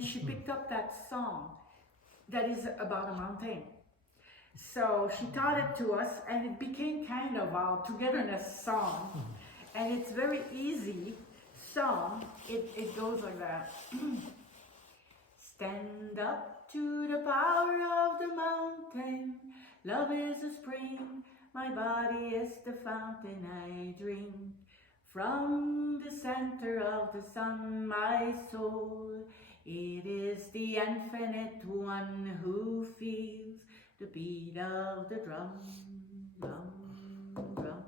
and she picked up that song that is about a mountain. So she taught it to us, and it became kind of our togetherness song. And it's very easy song. It goes like that. Stand up to the power of the mountain. Love is a spring. My body is the fountain I drink. From the center of the sun, my soul, it is the infinite one who feels the beat of the drum, drum, drum.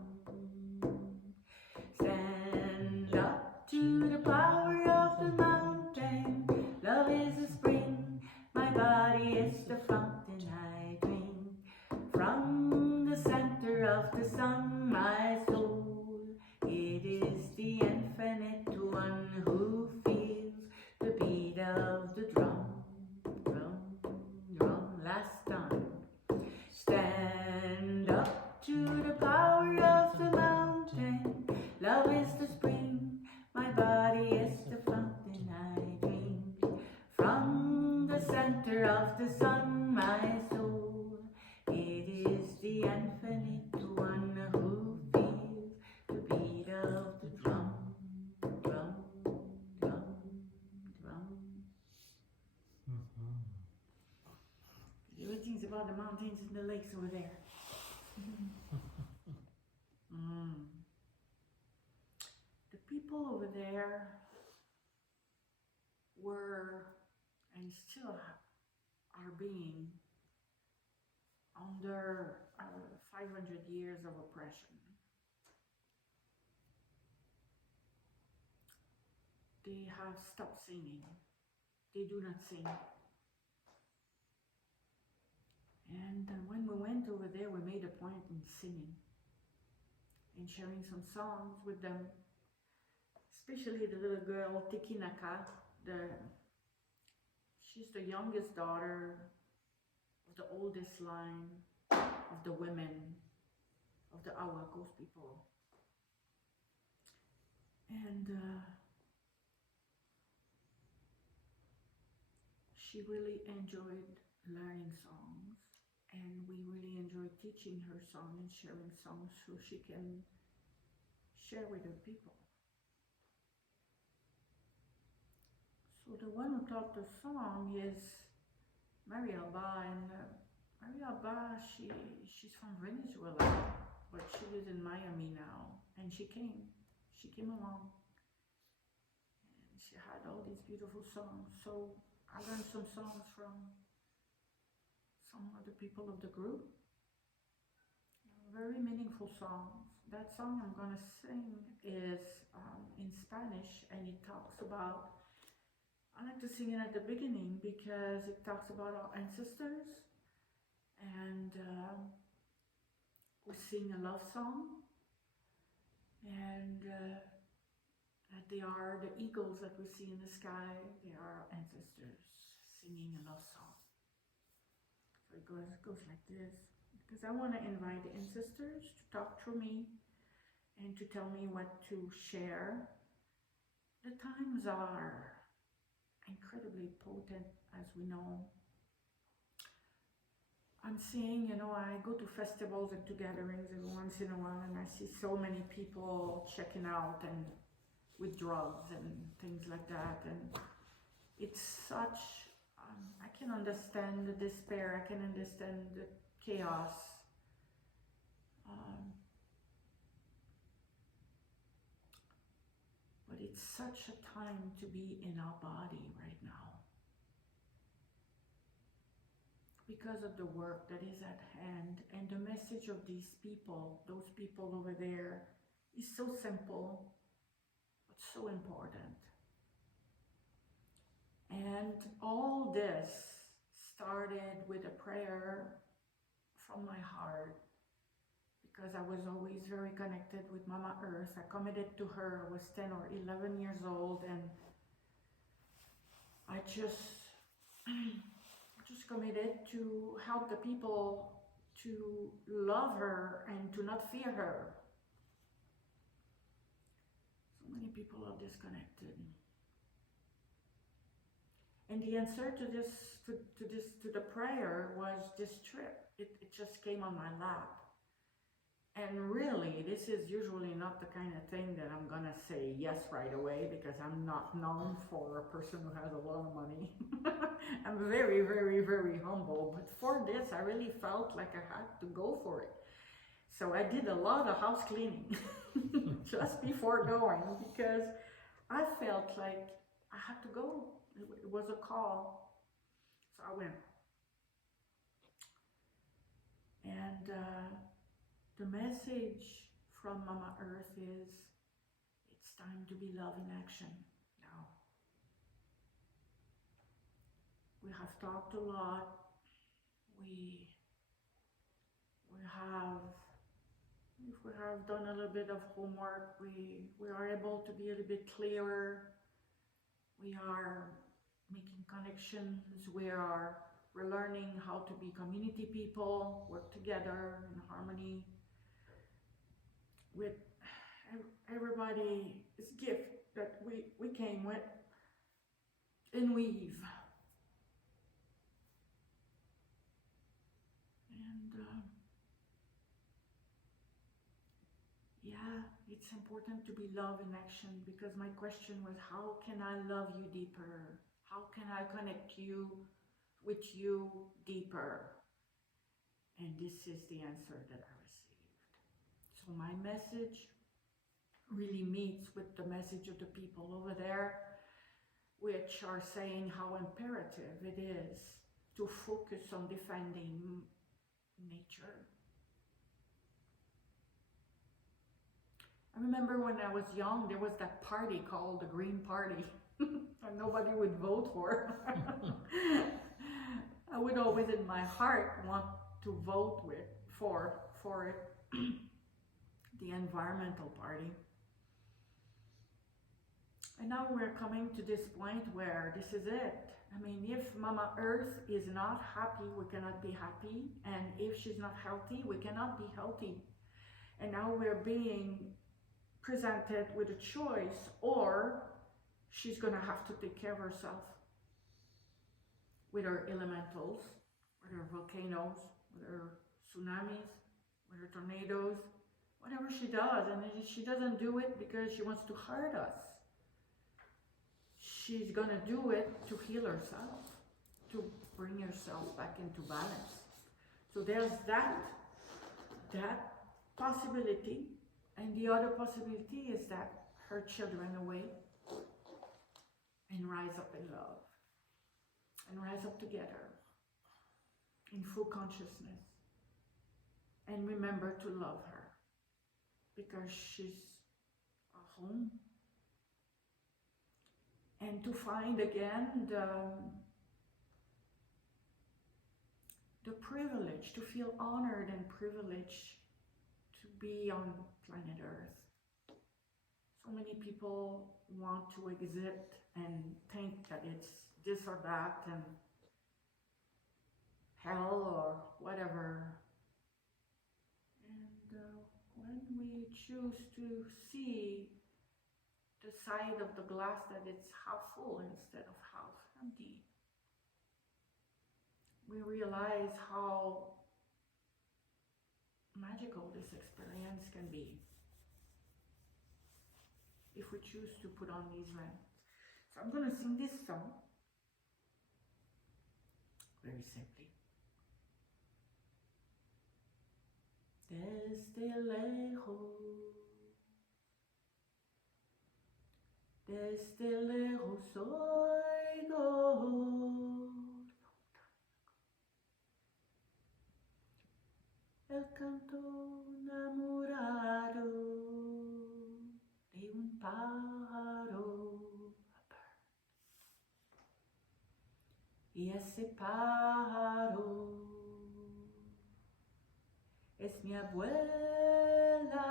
Stand up to the power of the mountain. Love is a spring. My body is the fountain I drink. From the center of the sun, my soul, it is the infinite one who feels the beat of the drum, drum, drum. Last time. Stand up to the power of the mountain. Love is the spring. My body is the fountain I drink. From the center of the sun, my soul, it is the infinite one who feels the beat of the drum, drum, drum, drum. Everything's about the mountains and the lakes over there. The people over there were, and still are being, under 500 years of oppression. They have stopped singing. They do not sing. And when we went over there, we made a point in singing and sharing some songs with them, especially the little girl, Tikinaka. She's the youngest daughter of the oldest line of the women of the Arhuaco people. And she really enjoyed learning songs, and we really enjoyed teaching her song and sharing songs so she can share with her people. So the one who taught the song is Maria Alba, and Maria Alba, she's from Venezuela, but she lives in Miami now, and she came along, and she had all these beautiful songs. So I learned some songs from some of the people of the group, very meaningful songs. That song I'm gonna sing is in Spanish, and it talks about, I like to sing it at the beginning because it talks about our ancestors, and we sing a love song, and that they are the eagles that we see in the sky. They are our ancestors singing a love song. So it goes like this, because I want to invite the ancestors to talk through me and to tell me what to share. The times are incredibly potent, as we know. I'm seeing, I go to festivals and to gatherings every once in a while, and I see so many people checking out and with drugs and things like that, and it's such, I can understand the despair, I can understand the chaos, but it's such a time to be in our body right now, because of the work that is at hand, and the message of these people, those people over there, is so simple, but so important. And all this started with a prayer from my heart, because I was always very connected with Mama Earth. I committed to her. I was 10 or 11 years old, and I just committed to help the people to love her and to not fear her. So many people are disconnected. And the answer to the prayer was this trip. It just came on my lap. And really, this is usually not the kind of thing that I'm gonna say yes right away, because I'm not known for a person who has a lot of money. I'm very, very, very humble. But for this, I really felt like I had to go for it. So I did a lot of house cleaning just before going, because I felt like I had to go. It was a call. So I went. And the message from Mama Earth is, it's time to be love in action now. We have talked a lot. We have, if we have done a little bit of homework, we are able to be a little bit clearer. We are making connections. We're learning how to be community people, work together in harmony with everybody's gift that we came with, and weave. And yeah, it's important to be love in action, because my question was, how can I love you deeper? How can I connect with you deeper? And this is the answer that I received. So my message really meets with the message of the people over there, which are saying how imperative it is to focus on defending nature. I remember when I was young, there was that party called the Green Party, and nobody would vote for. I would always in my heart want to vote for it, the environmental party. And now we're coming to this point where this is it. I mean, if Mama Earth is not happy, we cannot be happy. And if she's not healthy, we cannot be healthy. And now we're being presented with a choice, or she's gonna have to take care of herself with her elementals, with her volcanoes, with her tsunamis, with her tornadoes, whatever she does. And she doesn't do it because she wants to hurt us. She's gonna do it to heal herself, to bring herself back into balance. So there's that possibility. And the other possibility is that her children awake and rise up in love and rise up together in full consciousness and remember to love her, because she's a home. And to find again the privilege, to feel honored and privileged to be on planet Earth. So many people want to exit and think that it's this or that and hell or whatever. And when we choose to see the side of the glass that it's half full instead of half empty, we realize how magical this experience can be if we choose to put on these lens. So I'm going to sing this song very simply. Desde lejos oigo el canto enamorado de un pájaro, y ese pájaro es mi abuela.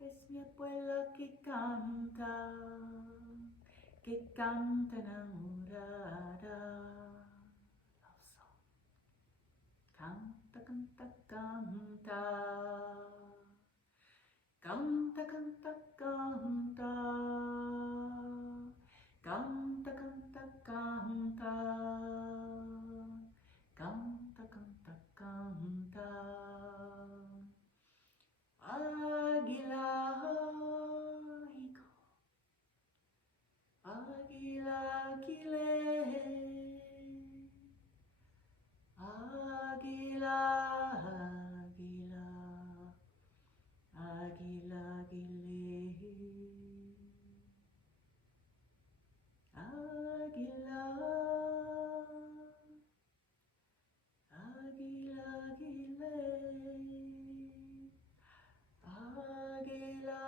Es mi abuela que canta enamorada. Canta, canta, canta. Canta, canta, canta. Agila, gile. Agila, agila. Agila, gile. Agila. Agila, gile. Agila,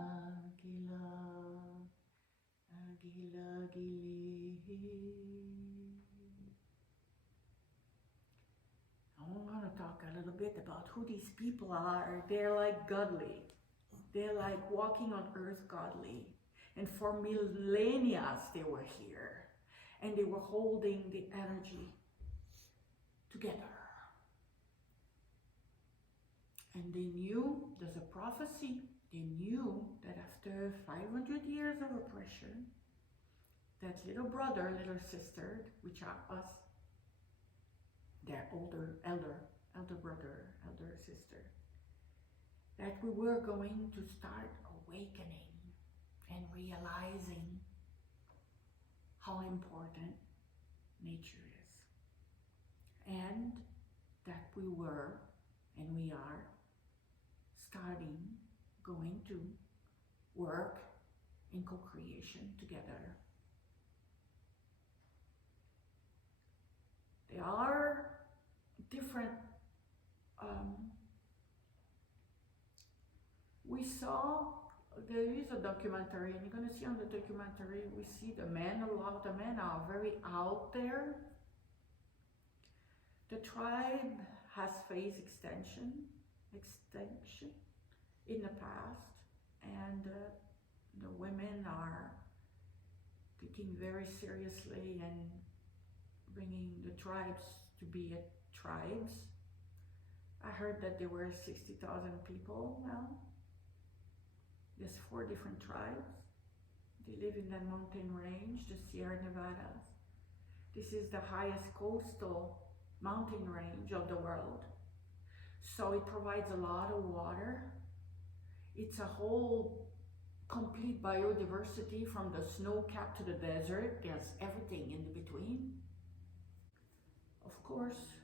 agila. Agila, gile. I'm going to talk a little bit about who these people are. They're like godly. They're like walking on earth godly. And for millennia they were here. And they were holding the energy together. And they knew, there's a prophecy, they knew that after 500 years of oppression, that little brother, little sister, which are us, their elder brother, elder sister, that we were going to start awakening and realizing how important nature is. And that we were, and we are, going to work in co-creation together. There are different, we saw, there is a documentary, and you're going to see on the documentary, we see the men, a lot of the men are very out there. The tribe has faced extinction in the past, and the women are taking very seriously and bringing the tribes to be tribes. I heard that there were 60,000 people now. There's 4 different tribes. They live in that mountain range, the Sierra Nevadas. This is the highest coastal mountain range of the world. So it provides a lot of water. It's a whole complete biodiversity from the snow cap to the desert. There's everything in between. Of course,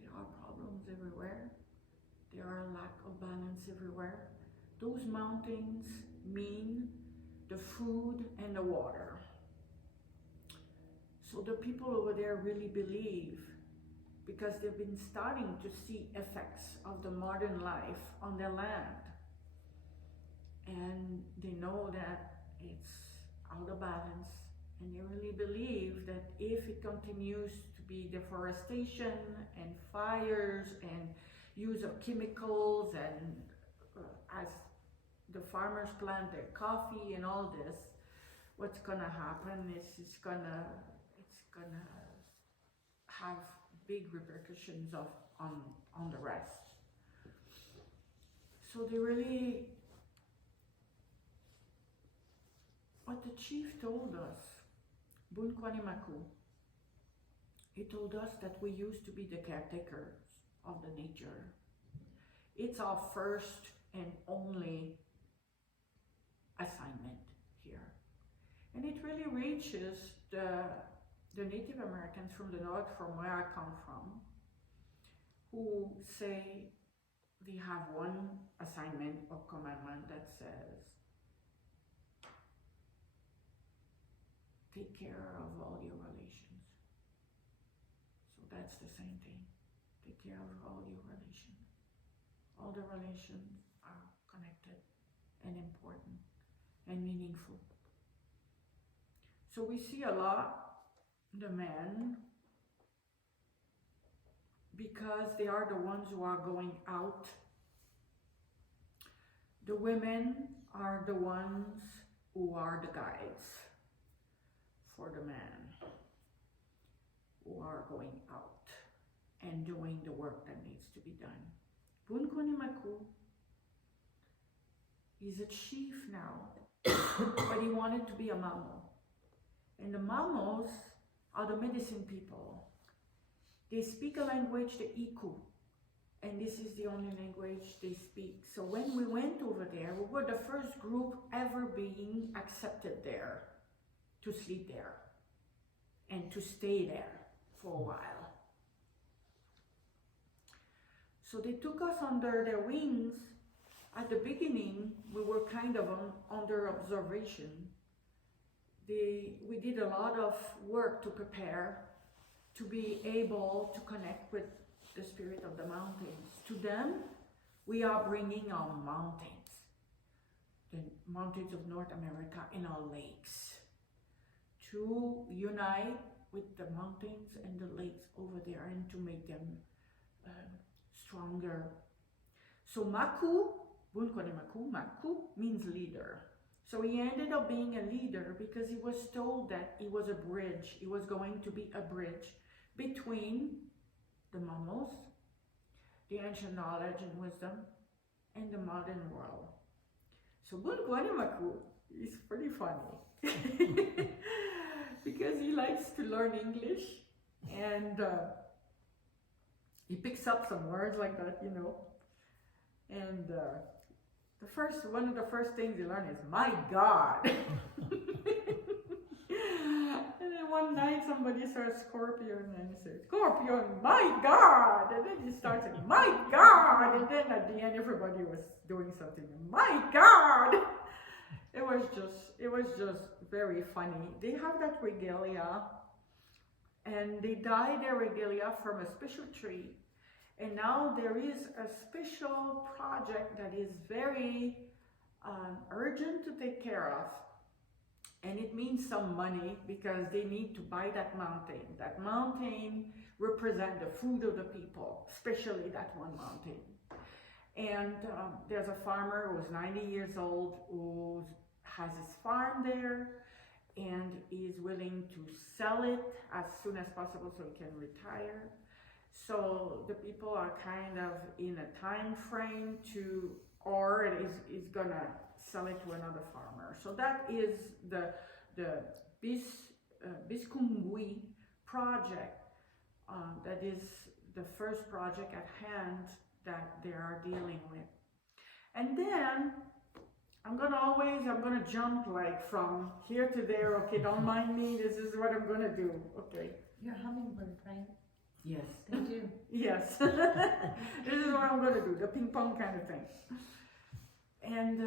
there are problems everywhere. There are lack of balance everywhere. Those mountains mean the food and the water. So the people over there really believe, because they've been starting to see effects of the modern life on their land. And they know that it's out of balance. And they really believe that if it continues to be deforestation and fires and use of chemicals, and as the farmers plant their coffee and all this, what's gonna happen is it's gonna have big repercussions on the rest. So they really, what the chief told us, Bunkwanimaku, he told us that we used to be the caretakers of the nature. It's our first and only assignment here. And it really reaches the Native Americans from the north, from where I come from, who say they have one assignment or commandment that says, take care of all your relations. So that's the same thing. Take care of all your relations. All the relations are connected and important and meaningful. So we see a lot the men, because they are the ones who are going out. The women are the ones who are the guides for the men, who are going out and doing the work that needs to be done. Bunkunimaku is a chief now, but he wanted to be a mamo. And the mamos are the medicine people. They speak a language, the Iku, and this is the only language they speak. So when we went over there, we were the first group ever being accepted there. to sleep there and to stay there for a while. So they took us under their wings. At the beginning, we were kind of under observation. We did a lot of work to prepare to be able to connect with the spirit of the mountains. To them, we are bringing our mountains, the mountains of North America and our lakes, to unite with the mountains and the lakes over there and to make them stronger. So Maku, Bunkwane Maku, Maku means leader. So he ended up being a leader because he was told that he was a bridge. He was going to be a bridge between the Mamos, the ancient knowledge and wisdom, and the modern world. So Bunkwane Maku is pretty funny because he likes to learn English and he picks up some words like that, you know. And one of the first things he learned is, my God. And then one night somebody saw a scorpion and he said, Scorpion, my God. And then he starts saying, my God. And then at the end everybody was doing something, my God. It was just very funny. They have that regalia and they dye their regalia from a special tree. And now there is a special project that is very urgent to take care of. And it means some money because they need to buy that mountain. That mountain represents the food of the people, especially that one mountain. And there's a farmer who's 90 years old who has his farm there and is willing to sell it as soon as possible so he can retire. So the people are kind of in a time frame or is gonna sell it to another farmer. So that is the Biskumbui project. That is the first project at hand that they are dealing with. And then I'm gonna jump like from here to there. Okay, don't mind me. This is what I'm gonna do. Okay. You're Hummingbird, right? Yes. They do. Yes. This is what I'm going to do, the ping pong kind of thing. And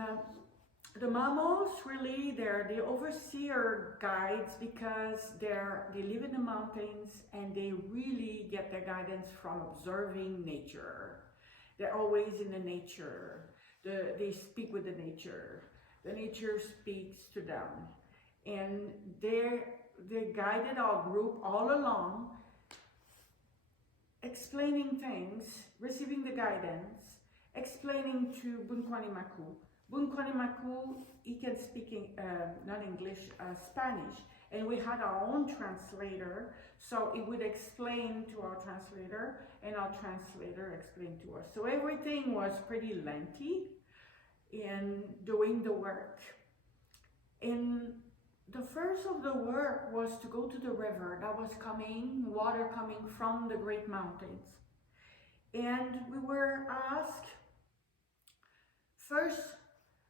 the Mamos, really, they're the overseer guides because they live in the mountains and they really get their guidance from observing nature. They're always in the nature. They speak with the nature. The nature speaks to them. And they guided our group all along, explaining things, receiving the guidance, explaining to Bunkwane Maku. Bunkwane Maku, he can speak not English, Spanish, and we had our own translator, so it would explain to our translator, and our translator explained to us. So everything was pretty lengthy in doing the work. And the first of the work was to go to the river that was water coming from the great mountains. And we were asked, first,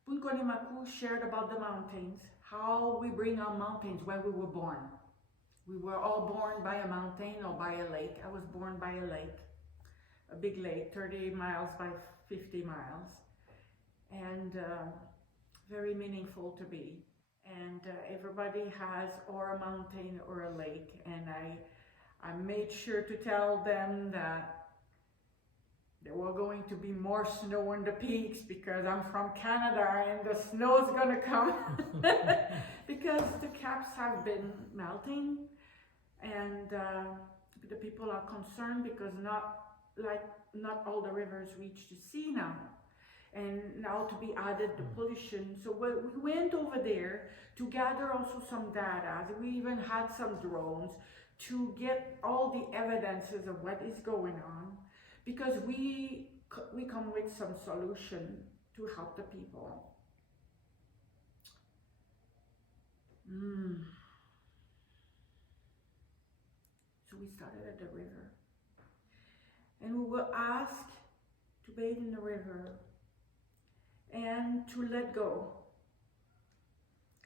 Bunkwane Maku shared about the mountains, how we bring our mountains where we were born. We were all born by a mountain or by a lake. I was born by a lake, a big lake, 30 miles by 50 miles. And very meaningful to be. And everybody has or a mountain or a lake, and I made sure to tell them that there were going to be more snow on the peaks because I'm from Canada and the snow's gonna come because the caps have been melting, and the people are concerned because not all the rivers reach the sea now. And now to be added the pollution. So we went over there to gather also some data. We even had some drones to get all the evidences of what is going on, because we come with some solution to help the people. So we started at the river. And we were asked to bathe in the river and to let go.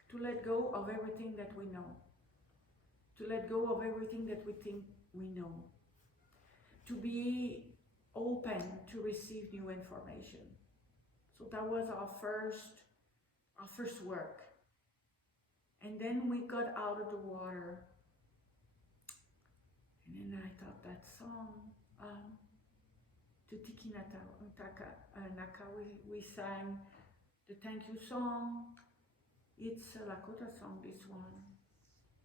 to let go of everything that we know, to let go of everything that we think we know, to be open to receive new information. So that was our first work. And then we got out of the water, and then I thought that song, to Tiki Naka, we sang the thank you song. It's a Lakota song, this one.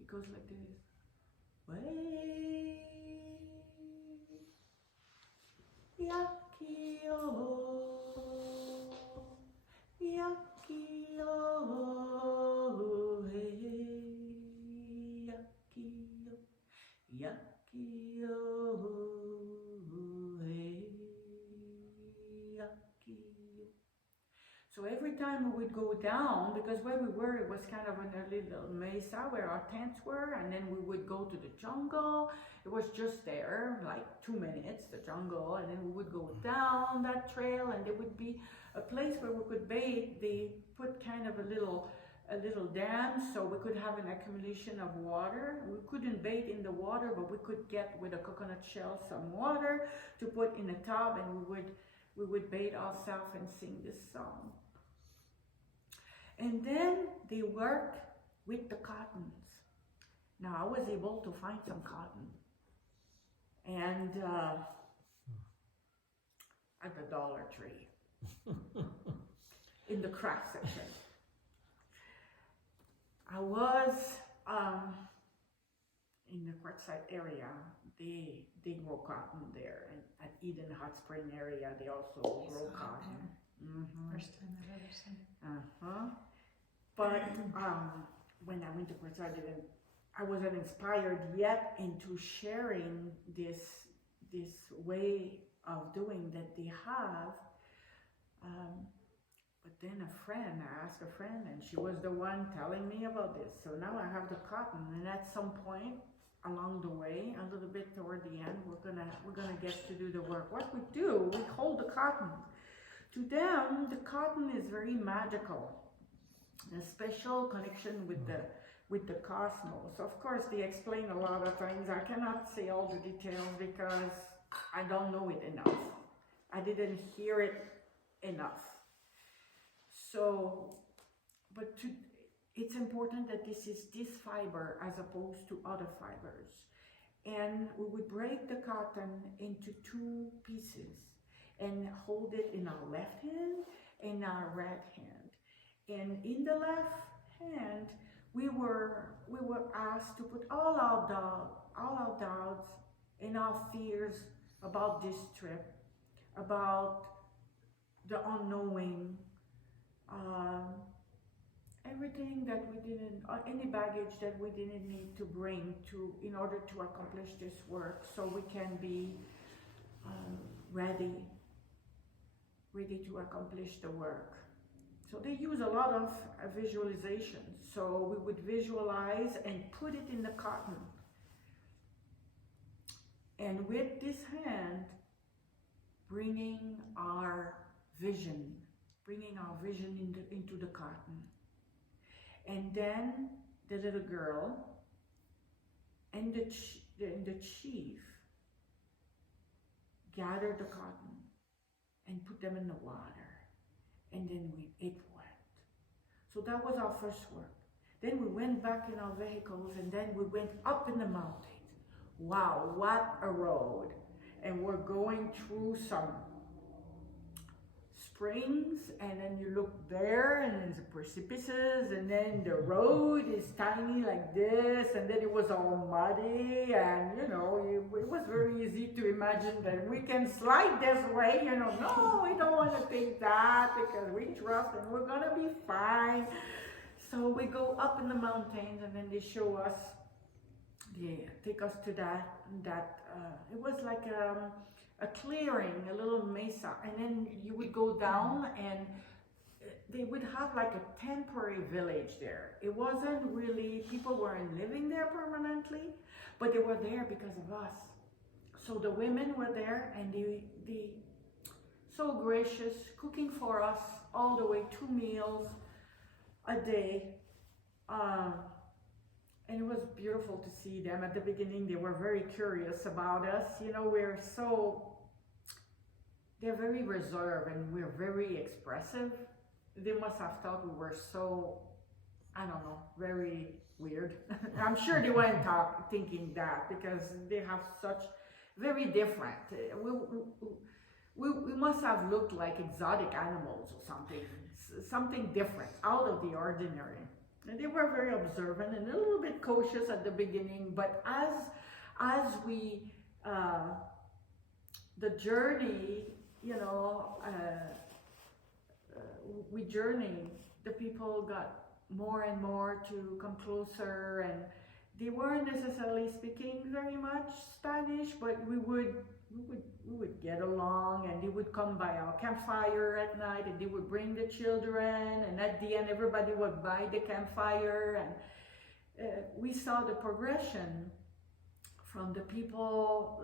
It goes like this. Way Yakio, Yakio, hey, Yakio, Yakio, hey, Yakio. So every time we would go down, because where we were, it was kind of on a little mesa where our tents were, and then we would go to the jungle. It was just there, like 2 minutes, the jungle, and then we would go down that trail, and there would be a place where we could bathe. They put kind of a little dam, so we could have an accumulation of water. We couldn't bathe in the water, but we could get with a coconut shell some water to put in a tub, and we would bathe ourselves and sing this song. And then they work with the cottons. Now I was able to find some cotton, and at the Dollar Tree in the craft section. I was in the Quartzsite area. They grow cotton there, and at Eden Hot Spring area they also grow cotton. First time I've ever seen it. But when I went to Quartzsite, I wasn't inspired yet into sharing this way of doing that they have. But then I asked a friend, and she was the one telling me about this. So now I have the cotton, and at some point along the way, a little bit toward the end, we're gonna get to do the work. What we do, we hold the cotton. To them, the cotton is very magical, a special connection with the cosmos. Of course, they explain a lot of things. I cannot say all the details because I don't know it enough. I didn't hear it enough. So, but it's important that this is this fiber as opposed to other fibers. And we would break the cotton into 2 pieces and hold it in our left hand and our right hand. And in the left hand, we were asked to put all our doubts and our fears about this trip, about the unknowing, everything that we didn't, any baggage that we didn't need to bring in order to accomplish this work, so we can be ready to accomplish the work. So they use a lot of visualization. So we would visualize and put it in the cotton. And with this hand, bringing our vision into the cotton. And then the little girl and the chief gathered the cotton and put them in the water. And then it went. So that was our first work. Then we went back in our vehicles, and then we went up in the mountains. Wow, what a road. And we're going through some springs, and then you look there, and there's the precipices, and then the road is tiny like this, and then it was all muddy, and it was very easy to imagine that we can slide this way, no, we don't want to take that because we trust and we're gonna be fine. So we go up in the mountains, and then they show us, they take us to that it was like a clearing, a little mesa, and then you would go down, and they would have like a temporary village there. It wasn't really, people weren't living there permanently, but they were there because of us. So the women were there, and they so gracious, cooking for us all the way, 2 meals a day, Um, and it was beautiful to see them. At the beginning, they were very curious about us. You know, they're very reserved and we're very expressive. They must have thought we were so, I don't know, very weird. I'm sure they weren't thinking that because they have such very different. We must have looked like exotic animals or something different, out of the ordinary. And they were very observant and a little bit cautious at the beginning, but as we, the journey, you know, we journeyed, the people got more and more to come closer, and they weren't necessarily speaking very much Spanish, but we would get along, and they would come by our campfire at night, and they would bring the children, and at the end everybody would by the campfire, and we saw the progression from the people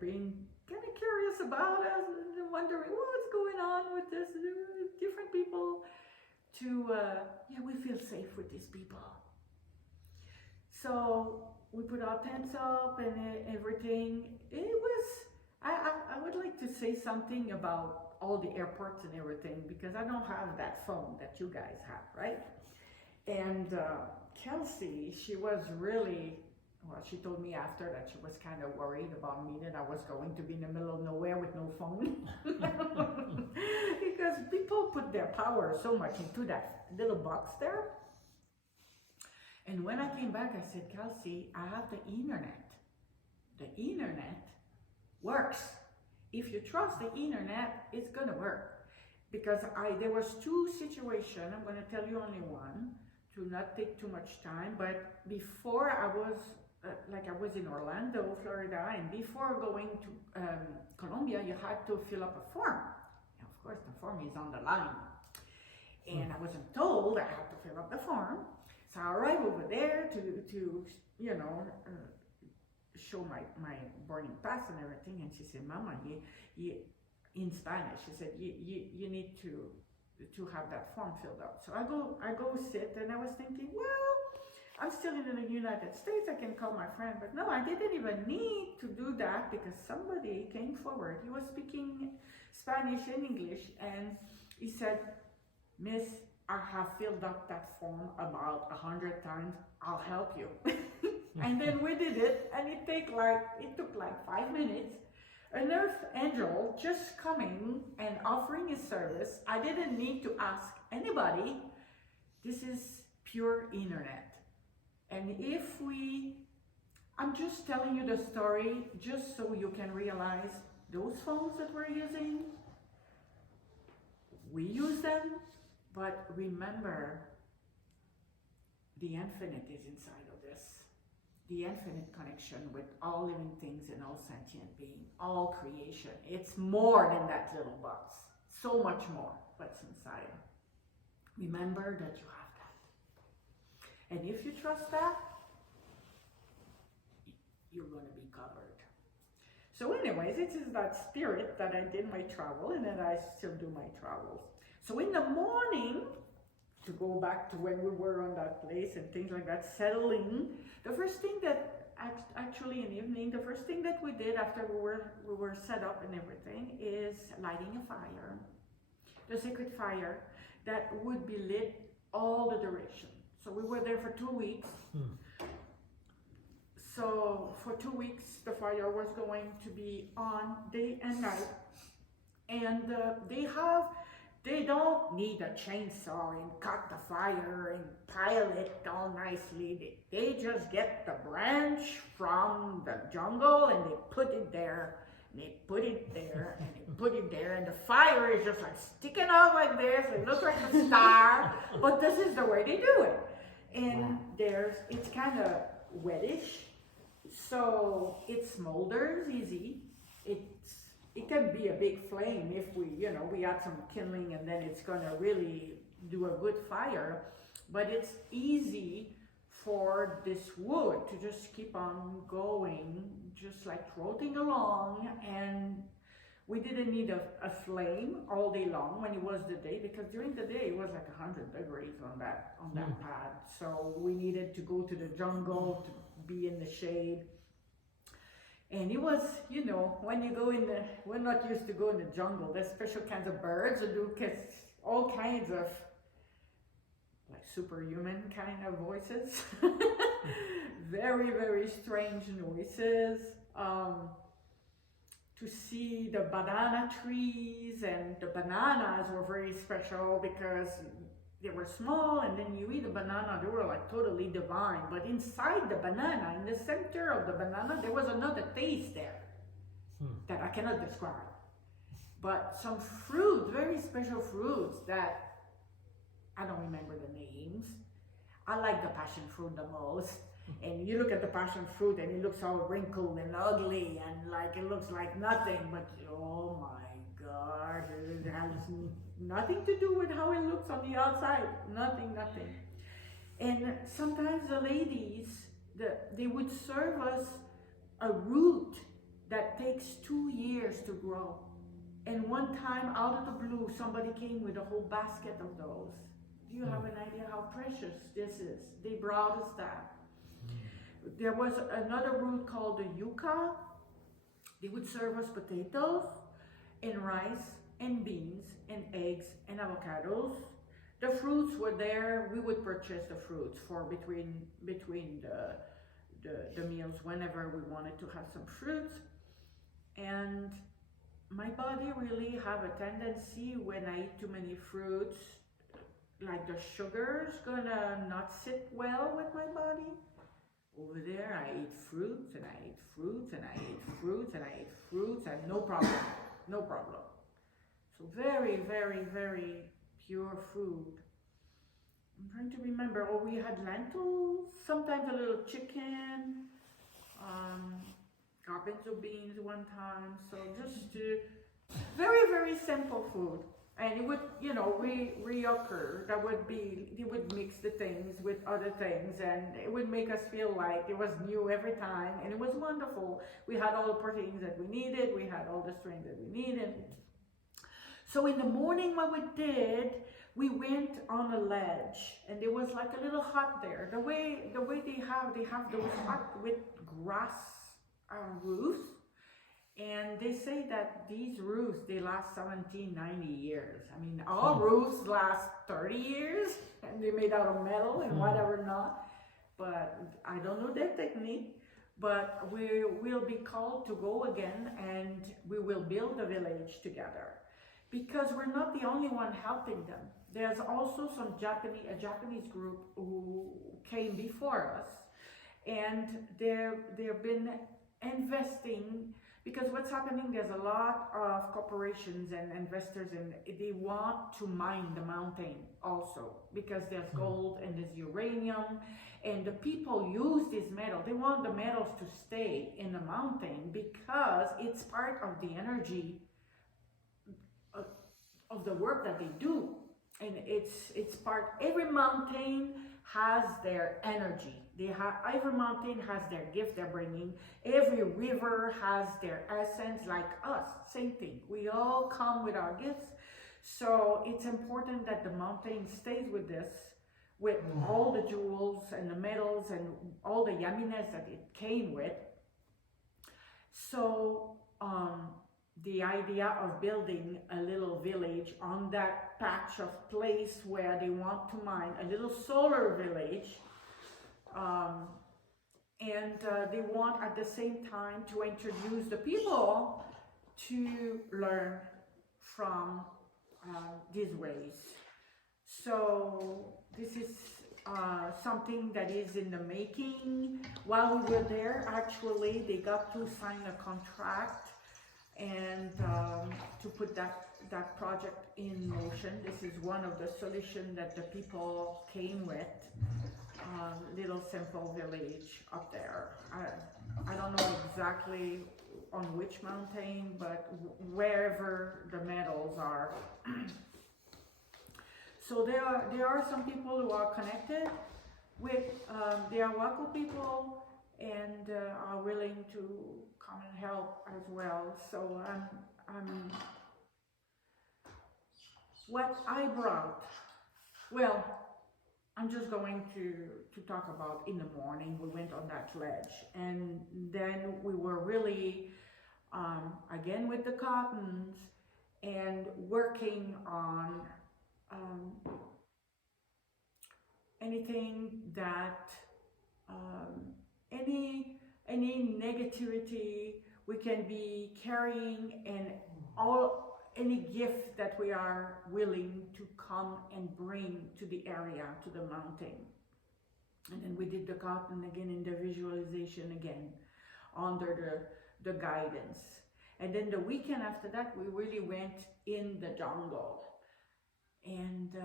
being kind of curious about us and wondering what's going on with this different people to yeah, we feel safe with these people. So we put our tents up and everything. It was, I would like to say something about all the airports and everything, because I don't have that phone that you guys have, right? And Kelsey, she was really, well, she told me after that she was kind of worried about me, that I was going to be in the middle of nowhere with no phone. Because people put their power so much into that little box there. And when I came back, I said, Kelsey, I have the internet. The internet works. If you trust the internet, it's gonna work. Because there was two situations, I'm gonna tell you only one, to not take too much time, but before I was, I was in Orlando, Florida, and before going to Colombia, you had to fill up a form. And of course, the form is on the line. And I wasn't told I had to fill up the form. So I arrived over there to you know, show my boarding pass and everything. And she said, Mama, you in Spanish, she said, you need to have that form filled out. So I go sit, and I was thinking, well, I'm still in the United States, I can call my friend. But no, I didn't even need to do that, because somebody came forward. He was speaking Spanish and English, and he said, Miss, I have filled out that form about 100 times. I'll help you. And then we did it, and it took like 5 minutes. An earth angel just coming and offering his service. I didn't need to ask anybody. This is pure internet. And I'm just telling you the story just so you can realize those phones that we're using, we use them. But remember, the infinite is inside of this. The infinite connection with all living things and all sentient being, all creation. It's more than that little box. So much more what's inside. Remember that you have that. And if you trust that, you're going to be covered. So anyways, it is that spirit that I did my travel, and that I still do my travels. So in the morning, to go back to when we were on that place and things like that, settling, the first thing that, actually in the evening, the first thing that we did after we were set up and everything is lighting a fire, the sacred fire that would be lit all the duration. So we were there for 2 weeks. So for 2 weeks, the fire was going to be on day and night. And they don't need a chainsaw and cut the fire and pile it all nicely. They just get the branch from the jungle and they put it there, and they put it there, and they put it there, and the fire is just like sticking out like this. It looks like a star, but this is the way they do it. And it's kind of wettish, so it smolders easy. It can be a big flame if we add some kindling, and then it's gonna really do a good fire. But it's easy for this wood to just keep on going, just like floating along. And We didn't need a flame all day long when it was the day, because during the day it was like 100 degrees on that pad. So we needed to go to the jungle to be in the shade. And it was, you know, when you go in the, we're not used to go in the jungle. There's special kinds of birds that do all kinds of like superhuman kind of voices. Very, very strange noises. To see the banana trees, and the bananas were very special because they were small, and then you eat a banana, they were like totally divine. But inside the banana, in the center of the banana, there was another taste there that I cannot describe. But some fruit, very special fruits that I don't remember the names. I like the passion fruit the most. And you look at the passion fruit and it looks all wrinkled and ugly and like it looks like nothing, but oh my God, it has nothing to do with how it looks on the outside. Nothing. And sometimes the ladies, they would serve us a root that takes 2 years to grow. And one time, out of the blue, somebody came with a whole basket of those. Do you have an idea how precious this is? They brought us that. There was another root called the yucca. They would serve us potatoes and rice and beans and eggs and avocados. The fruits were there. We would purchase the fruits for between the meals whenever we wanted to have some fruits. And my body really have a tendency when I eat too many fruits, like the sugar's gonna not sit well with my body. Over there, I eat fruits and I eat fruits and I eat fruits and I eat fruits and no problem, no problem. So very, very, very pure food. I'm trying to remember. Oh, we had lentils, sometimes a little chicken, garbanzo beans one time. So just very, very simple food. And it would, you know, reoccur. That would be, they would mix the things with other things, and it would make us feel like it was new every time, and it was wonderful. We had all the proteins that we needed, we had all the strength that we needed. So in the morning, what we did, we went on a ledge, and there was like a little hut there. The way they have those huts with grass roofs. And they say that these roofs, they last 70, 90 years. I mean, all roofs last 30 years, and they're made out of metal and whatever not. But I don't know their technique. But we will be called to go again, and we will build a village together. Because we're not the only one helping them. There's also a Japanese group who came before us. And they've been investing. Because what's happening, there's a lot of corporations and investors, and they want to mine the mountain also, because there's gold and there's uranium, and the people use this metal. They want the metals to stay in the mountain because it's part of the energy of the work that they do. And it's part, every mountain has their energy. Every mountain has their gift they're bringing. Every river has their essence, like us, same thing. We all come with our gifts. So it's important that the mountain stays with this, with all the jewels and the metals and all the yumminess that it came with. So the idea of building a little village on that patch of place where they want to mine, a little solar village, and they want at the same time to introduce the people to learn from these ways. So this is something that is in the making. While we were there, actually, they got to sign a contract and to put that project in motion. This is one of the solutions that the people came with. Little simple village up there. I don't know exactly on which mountain, but wherever the metals are. So there are some people who are connected with the Arhuaco people and are willing to come and help as well. So what I brought, well, I'm just going to talk about in the morning. We went on that ledge, and then we were really, again with the cottons, and working on anything that, any negativity we can be carrying, and any gift that we are willing to come and bring to the area, to the mountain. And then we did the cotton again in the visualization again, under the guidance. And then the weekend after that, we really went in the jungle. And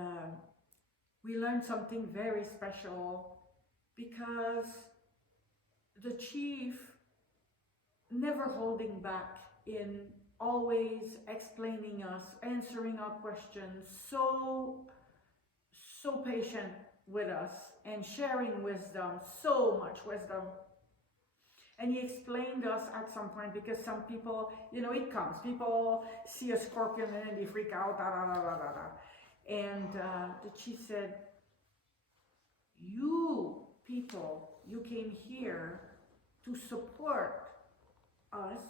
we learned something very special, because the chief, never holding back, in always explaining us, answering our questions, so patient with us, and sharing wisdom, so much wisdom. And he explained us at some point, because some people, you know, it comes, people see a scorpion and then they freak out, da, da, da, da, da, da. And the chief said, you people, you came here to support us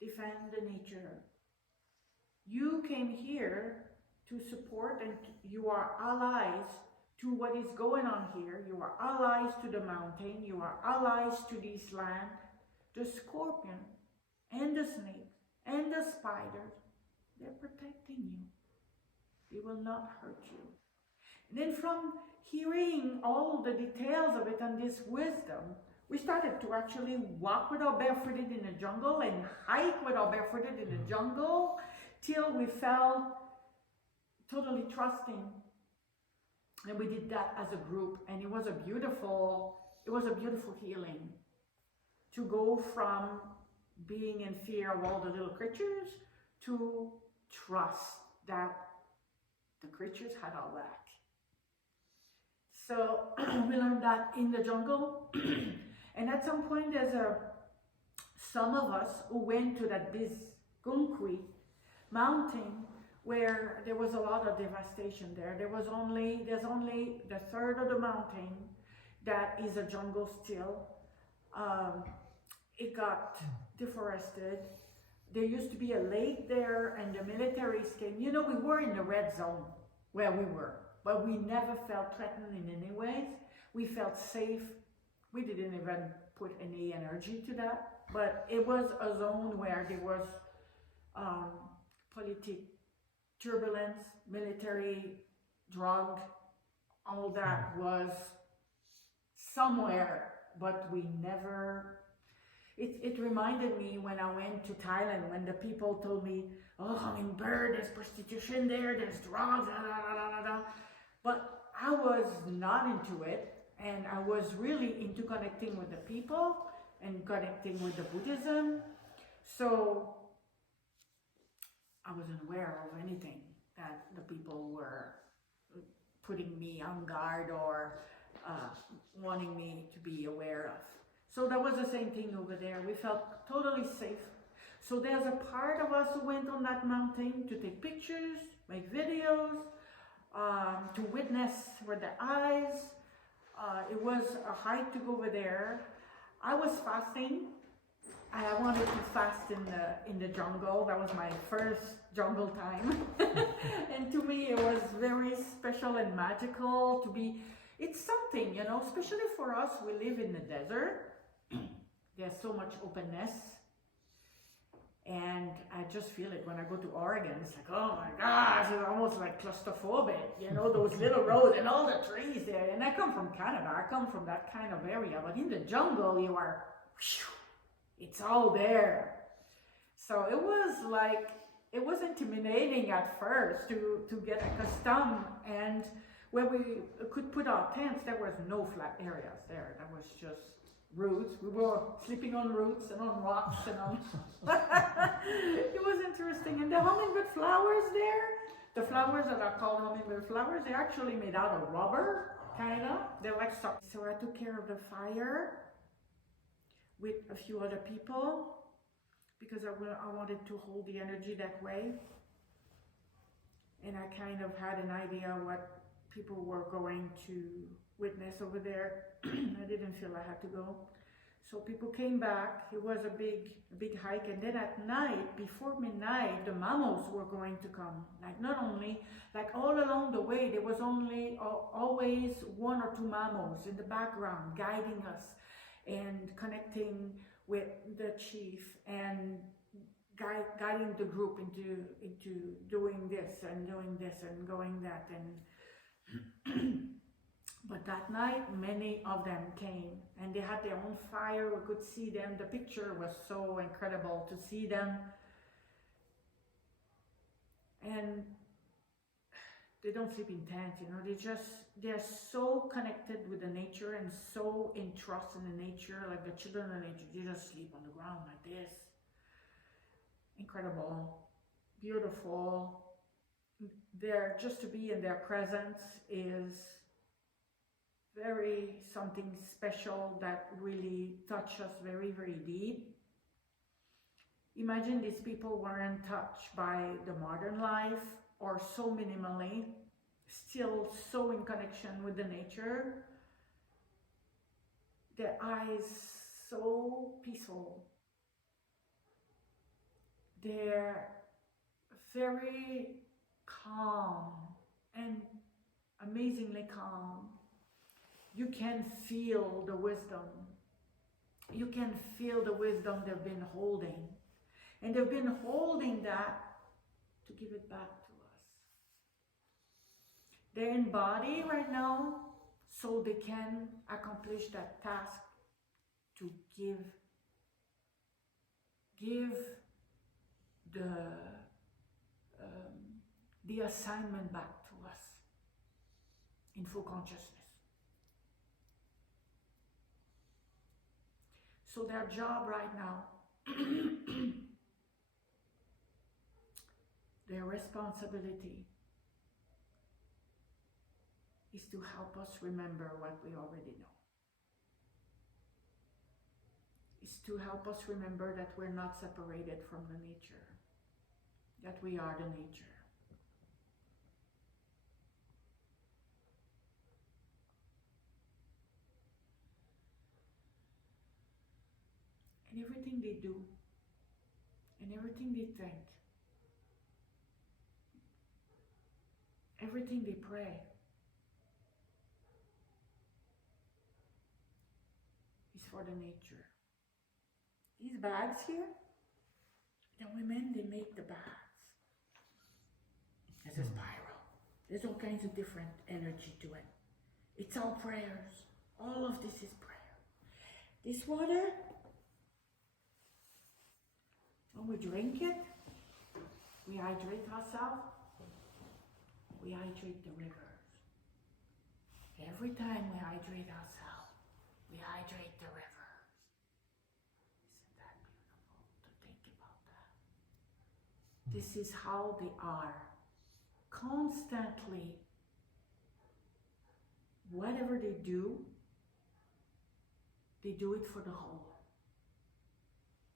defend the nature. You came here to support, and you are allies to what is going on here. You are allies to the mountain. You are allies to this land. The scorpion and the snake and the spiders, they're protecting you. They will not hurt you. And then from hearing all the details of it and this wisdom, we started to actually walk with our barefooted in the jungle and hike with our barefooted in the jungle, till we felt totally trusting. And we did that as a group, and it was a beautiful healing, to go from being in fear of all the little creatures to trust that the creatures had our back. So we learned that in the jungle. And at some point, there's some of us who went to that Bisgunkwi mountain, where there was a lot of devastation there. There's only the third of the mountain that is a jungle still. It got deforested. There used to be a lake there, and the militaries came. You know, we were in the red zone where we were, but we never felt threatened in any ways. We felt safe. We didn't even put any energy to that, but it was a zone where there was politic turbulence, military, drug, all that was somewhere, but we never. It reminded me when I went to Thailand, when the people told me, oh, Hummingbird, there's prostitution there, there's drugs, da, da, da, da, da. But I was not into it. And I was really into connecting with the people and connecting with the Buddhism. So I wasn't aware of anything that the people were putting me on guard or wanting me to be aware of. So that was the same thing over there. We felt totally safe. So there's a part of us who went on that mountain to take pictures, make videos, to witness with their eyes. It was a hike to go over there. I was fasting. I wanted to fast in the jungle. That was my first jungle time. And to me, it was very special and magical to be. It's something, you know, especially for us, we live in the desert. There's so much openness. And I just feel it when I go to Oregon. It's like, oh my gosh, it's almost like claustrophobic, you know, those little roads and all the trees there. And I come from Canada, I come from that kind of area. But in the jungle, you are, it's all there. So it was like, it was intimidating at first to get accustomed. And where we could put our tents, there was no flat areas there. That was just roots. We were sleeping on roots and on rocks and on. It was interesting. And the hummingbird flowers there, the flowers that are called hummingbird flowers, they're actually made out of rubber, kind of. They're like soft. So I took care of the fire with a few other people. because I wanted to hold the energy that way. And I kind of had an idea what people were going to witness over there. I didn't feel I had to go. So people came back. It was a big hike. And then at night, before midnight, the mammals were going to come. Like not only, like all along the way, there was always one or two mammals in the background guiding us and connecting with the chief and guiding the group into doing this and going that. And but that night, many of them came, and they had their own fire. We could see them. The picture was so incredible to see them. And they don't sleep in tents, you know. They're so connected with the nature and so in trust in the nature, like the children of nature. They just sleep on the ground like this. Incredible, beautiful. Just to be in their presence is very something special that really touched us very, very deep. Imagine these people weren't touched by the modern life or so minimally, still so in connection with the nature. Their eyes so peaceful. They're very calm and amazingly calm. You can feel the wisdom. You can feel the wisdom they've been holding. And they've been holding that to give it back to us. They're in body right now, so they can accomplish that task to give the assignment back to us in full consciousness. So their job right now, their responsibility is to help us remember what we already know. Is to help us remember that we're not separated from the nature, that we are the nature. And everything they do, and everything they think, everything they pray, is for the nature. These bags here, the women, they make the bags. It's a spiral. There's all kinds of different energy to it. It's all prayers. All of this is prayer. This water, when we drink it, we hydrate ourselves. We hydrate the rivers. Every time we hydrate ourselves, we hydrate the rivers. Isn't that beautiful to think about that? This is how they are. Constantly, whatever they do it for the whole.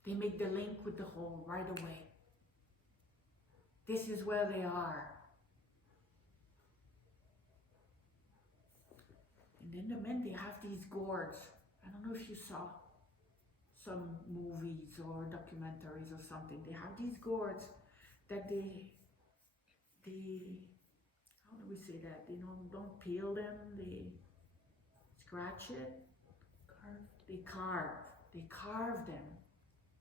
They make the link with the whole right away. This is where they are. And then the men, they have these gourds. I don't know if you saw some movies or documentaries or something. They have these gourds that they how do we say that? They don't peel them, they scratch it. They carve them.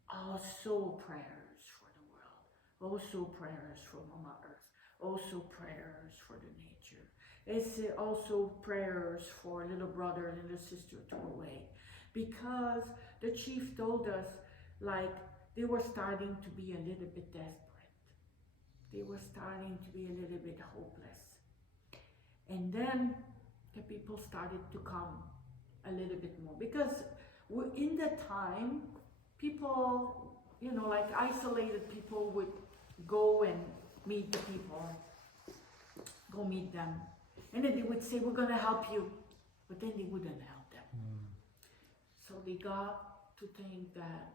Also prayers for the world. Also prayers for Mama Earth. Also prayers for the nature. It's also prayers for little brother and little sister to away. Because the chief told us, like, they were starting to be a little bit desperate. They were starting to be a little bit hopeless. And then the people started to come a little bit more. Because in that time, people, like isolated people would go and meet the people. Go meet them. And then they would say, we're going to help you. But then they wouldn't help them. So they got to think that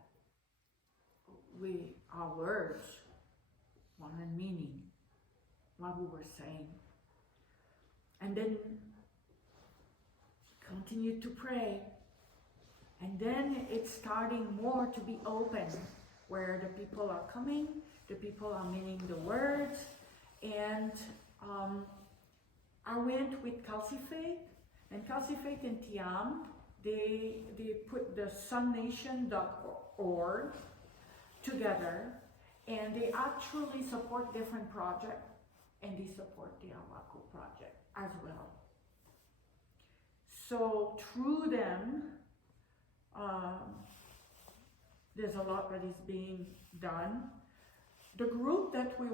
our words wanted meaning, what we were saying. And then continue to pray. And then it's starting more to be open, where the people are coming, the people are meaning the words. And I went with Calcifate, and Calcifate and Tiam, they put the sunnation.org together, and they actually support different projects, and they support the Arhuaco project as well. So through them, there's a lot that is being done. The group that we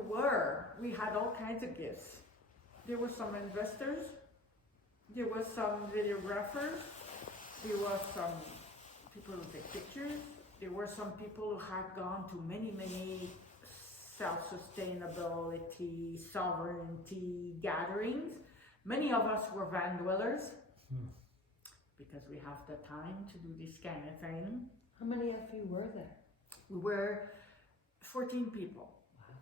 had all kinds of gifts. There were some investors, there were some videographers, there were some people who take pictures, there were some people who had gone to many self-sustainability, sovereignty gatherings. Many of us were van dwellers, because we have the time to do this kind of thing. How many of you were there? We were 14 people, wow,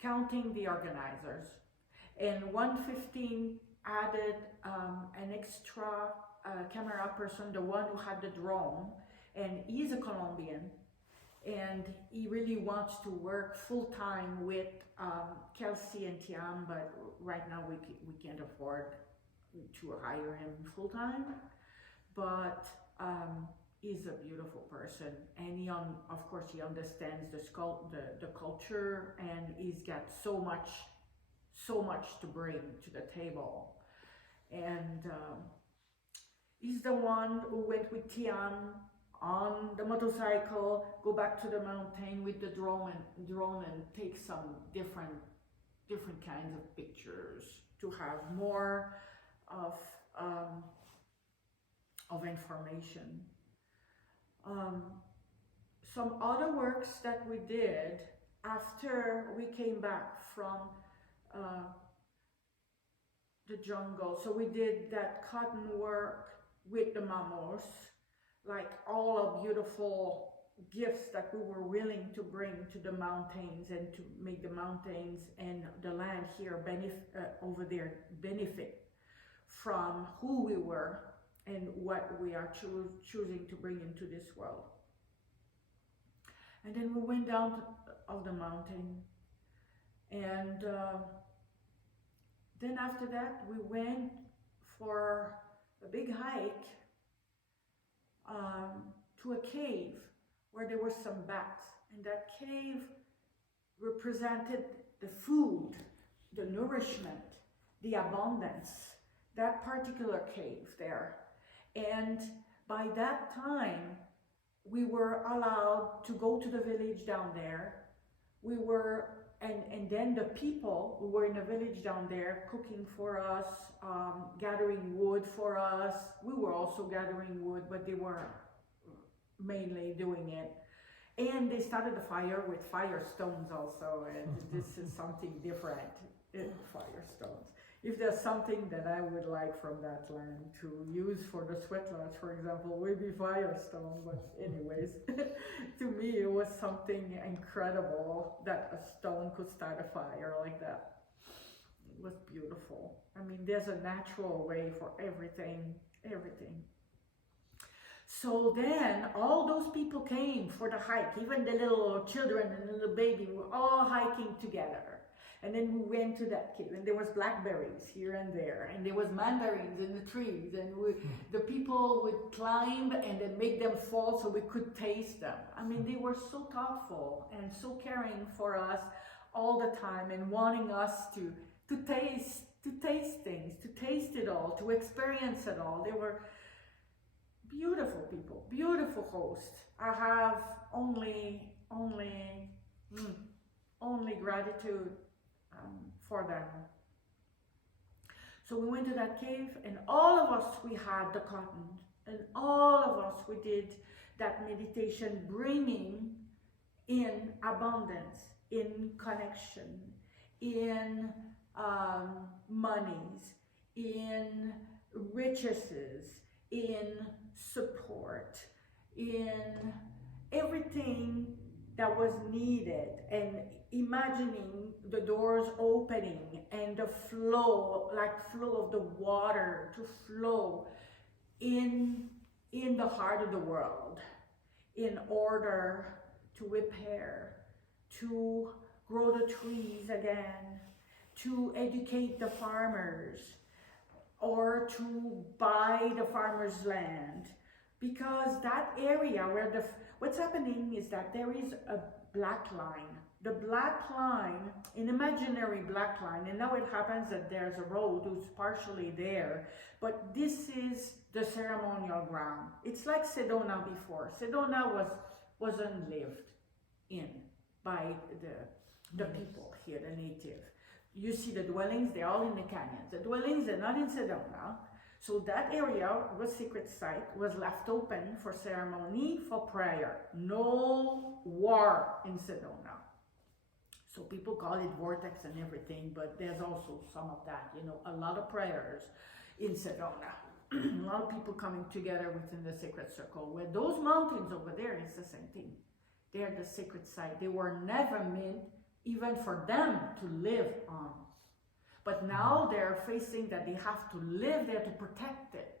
counting the organizers. And 115 added an extra camera person, the one who had the drone, and he's a Colombian, and he really wants to work full-time with Kelsey and Tiam, but right now we can't afford to hire him full-time. But he's a beautiful person, and of course he understands the culture, and he's got so much to bring to the table. And he's the one who went with Tiam on the motorcycle, go back to the mountain with the drone and take some different kinds of pictures to have more of information. Some other works that we did after we came back from the jungle. So we did that cotton work with the mamos, like all of beautiful gifts that we were willing to bring to the mountains, and to make the mountains and the land here over there benefit from who we were and what we are choosing to bring into this world. And then we went down of the mountain, and then after that we went for a big hike to a cave where there were some bats, and that cave represented the food, the nourishment, the abundance, that particular cave there. And by that time we were allowed to go to the village down there. We were, and then the people who were in the village down there cooking for us, gathering wood for us. We were also gathering wood, but they were mainly doing it. And they started the fire with fire stones also, and this is something different, fire stones. If there's something that I would like from that land to use for the sweat lodge, for example, would be firestone. But anyways, to me it was something incredible that a stone could start a fire like that. It was beautiful. I mean, there's a natural way for everything. So then all those people came for the hike, even the little children and the little baby were all hiking together. And then we went to that cave, and there was blackberries here and there, and there was mandarins in the trees, and the people would climb and then make them fall so we could taste them. I mean, they were so thoughtful and so caring for us all the time, and wanting us to taste things, to taste it all, to experience it all. They were beautiful people, beautiful hosts. I have only gratitude for them. So we went to that cave, and all of us, we had the cotton, and all of us, we did that meditation, bringing in abundance, in connection, in monies, in riches, in support, in everything that was needed, and imagining the doors opening and the flow, like flow of the water to flow in the heart of the world in order to repair, to grow the trees again, to educate the farmers, or to buy the farmers' land. Because that area where what's happening is that there is a black line. The black line, an imaginary black line, and now it happens that there's a road who's partially there, but this is the ceremonial ground. It's like Sedona before. Sedona wasn't lived in by the people here, the native. You see the dwellings, they're all in the canyons. The dwellings are not in Sedona. So that area was secret site, was left open for ceremony, for prayer. No war in Sedona. So people call it vortex and everything, but there's also some of that, you know, a lot of prayers in Sedona. A lot of people coming together within the sacred circle. Where those mountains over there is the same thing. They're the sacred site. They were never meant even for them to live on. But now they're facing that they have to live there to protect it.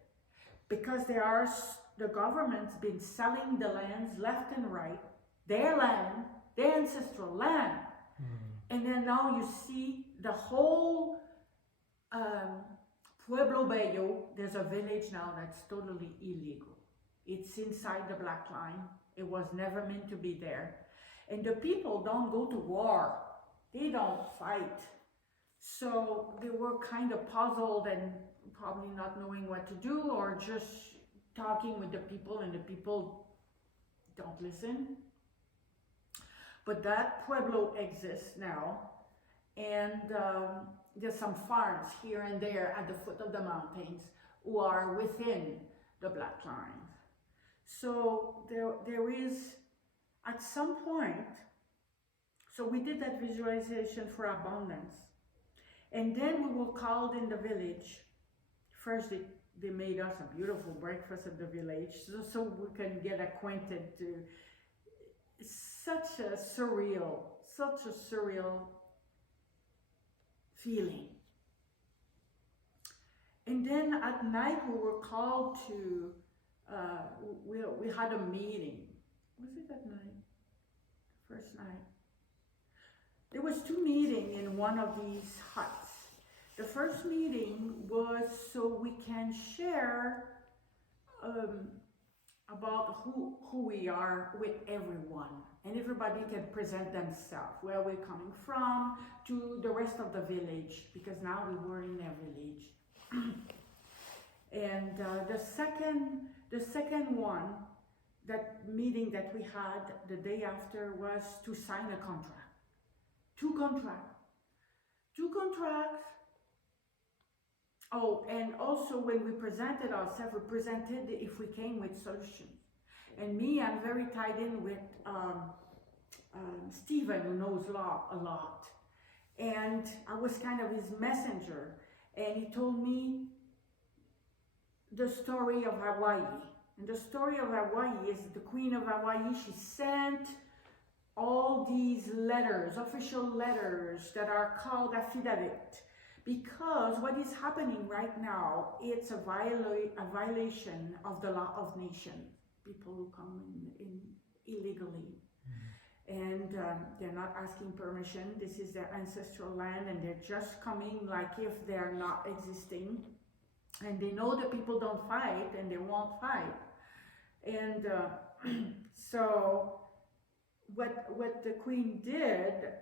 Because the government's been selling the lands left and right, their land, their ancestral land. And then now you see the whole Pueblo Bello, there's a village now that's totally illegal. It's inside the black line. It was never meant to be there. And the people don't go to war. They don't fight. So they were kind of puzzled and probably not knowing what to do, or just talking with the people, and the people don't listen. But that Pueblo exists now, and there's some farms here and there at the foot of the mountains who are within the black line. So there is, at some point, so we did that visualization for abundance. And then we were called in the village. First, they made us a beautiful breakfast at the village, so we can get acquainted to such a surreal feeling. And then at night we were called to, we had a meeting. Was it at night? First night. There was 2 meetings in one of these huts. The first meeting was so we can share about who we are with everyone, and everybody can present themselves, where we're coming from, to the rest of the village, because now we were in a village. And the second one, that meeting that we had the day after, was to sign a contract. 2 contracts. Oh, and also when we presented ourselves, we presented if we came with solutions. And me, I'm very tied in with Stephen, who knows law a lot. And I was kind of his messenger. And he told me the story of Hawaii. And the story of Hawaii is the Queen of Hawaii. She sent all these letters, official letters, that are called affidavit, because what is happening right now, it's a violation of the law of nation. People who come in illegally, and they're not asking permission. This is their ancestral land, and they're just coming like if they're not existing, and they know the people don't fight, and they won't fight. And so what the queen did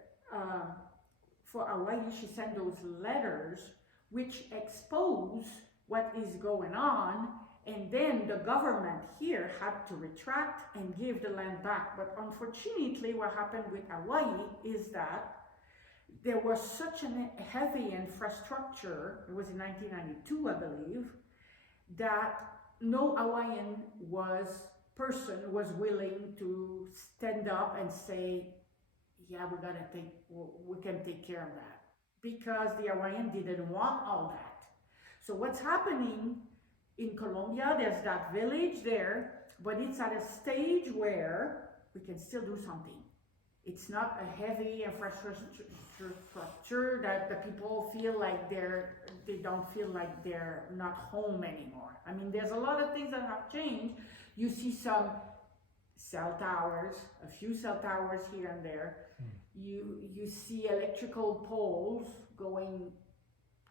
for Hawaii, she sent those letters which expose what is going on, and then the government here had to retract and give the land back. But unfortunately, what happened with Hawaii is that there was such a heavy infrastructure, it was in 1992, I believe, that no Hawaiian person was willing to stand up and say, yeah, we can take care of that, because the Hawaiian didn't want all that. So what's happening in Colombia, there's that village there, but it's at a stage where we can still do something. It's not a heavy infrastructure that the people feel like they don't feel like they're not home anymore. I mean, there's a lot of things that have changed. You see some cell towers, a few cell towers here and there. You see electrical poles going.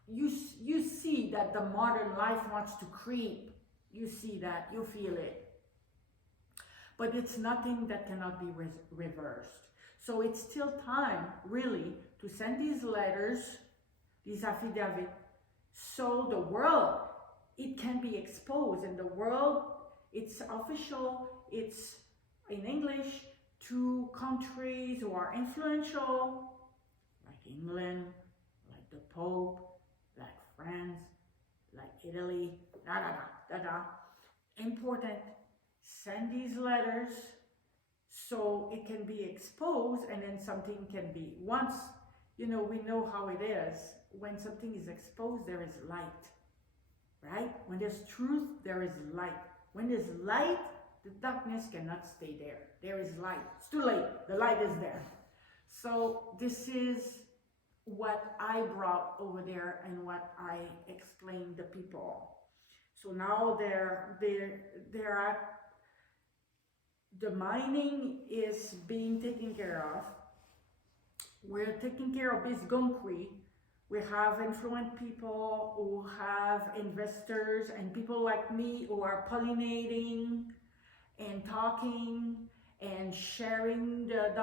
You see that the modern life wants to creep. You see that, you feel it. But it's nothing that cannot be reversed. So it's still time, really, to send these letters, these affidavits, so the world, it can be exposed. In the world, it's official, it's in English, to countries who are influential, like England, like the Pope, like France, like Italy, Important. Send these letters so it can be exposed, and then something can be, once, we know how it is. When something is exposed, there is light, right? When there's truth, there is light. When there's light, the darkness cannot stay there. There is light. It's too late. The light is there. So this is what I brought over there and what I explained to people. So now they're at, the mining is being taken care of. We're taking care of this Gonkwi. We have influent people who have investors and people like me who are pollinating and talking and sharing the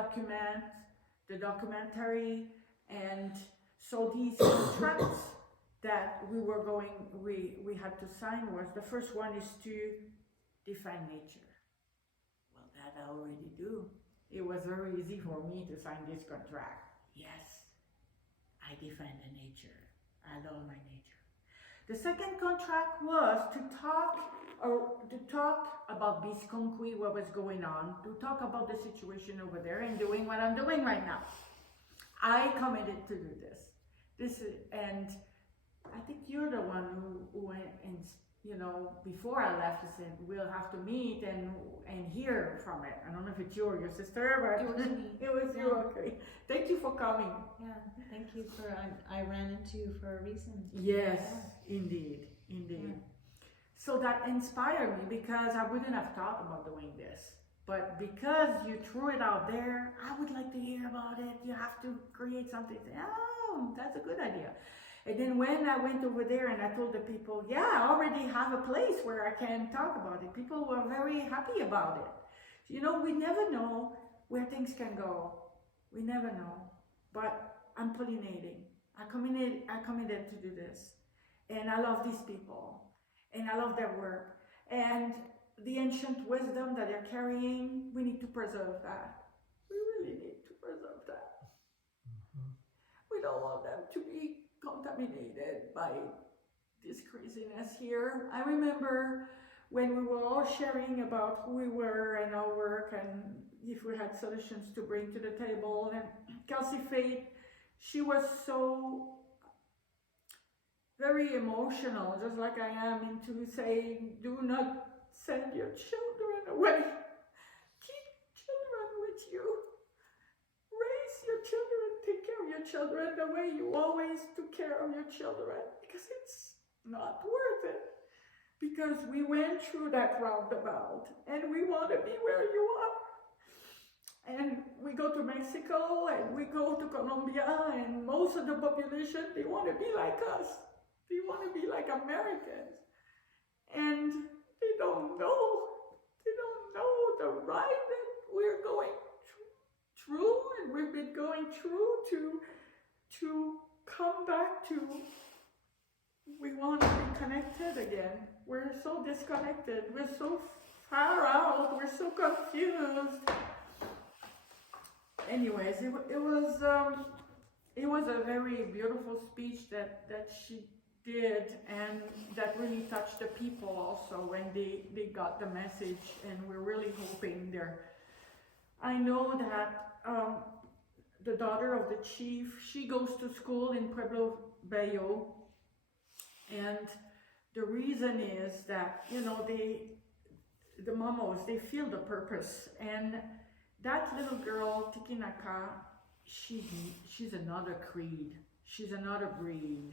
documentary. And so these contracts that we had to sign was, the first one is to defend nature. Well, that I already do. It was very easy for me to sign this contract. Yes, I defend the nature. I love my nature. The second contract was to talk about Bisconkui, what was going on, to talk about the situation over there and doing what I'm doing right now. I committed to do this. And I think you're the one who went and, before I left, you said, we'll have to meet and hear from it. I don't know if it's you or your sister, but it was me. It was you, okay. Thank you for coming. Yeah, thank you I ran into you for a reason. Yes, indeed. Yeah. So that inspired me, because I wouldn't have thought about doing this. But because you threw it out there, I would like to hear about it. You have to create something. Oh, that's a good idea. And then when I went over there and I told the people, yeah, I already have a place where I can talk about it, people were very happy about it. We never know where things can go. We never know. But I'm pollinating. I committed to do this. And I love these people. And I love their work. And the ancient wisdom that they're carrying, we need to preserve that. We really need to preserve that. We don't want them to be contaminated by this craziness here. I remember when we were all sharing about who we were and our work and if we had solutions to bring to the table, and Kelsey Faith, she was so very emotional, just like I am, into saying, do not send your children away. Keep children with you. Raise your children, take care of your children the way you always took care of your children, because it's not worth it. Because we went through that roundabout and we want to be where you are. And we go to Mexico and we go to Colombia, and most of the population, they want to be like us. They want to be like Americans. And they don't know the ride that we're going through, and we've been going through to come back to, we want to be connected again. We're so disconnected, we're so far out, we're so confused. Anyways, it was a very beautiful speech that she did, and that really touched the people also when they got the message, and we're really hoping there. I know that the daughter of the chief, she goes to school in Pueblo Bello, and the reason is that, the mamos, they feel the purpose, and that little girl, Tikinaka, she's another creed. She's another breed.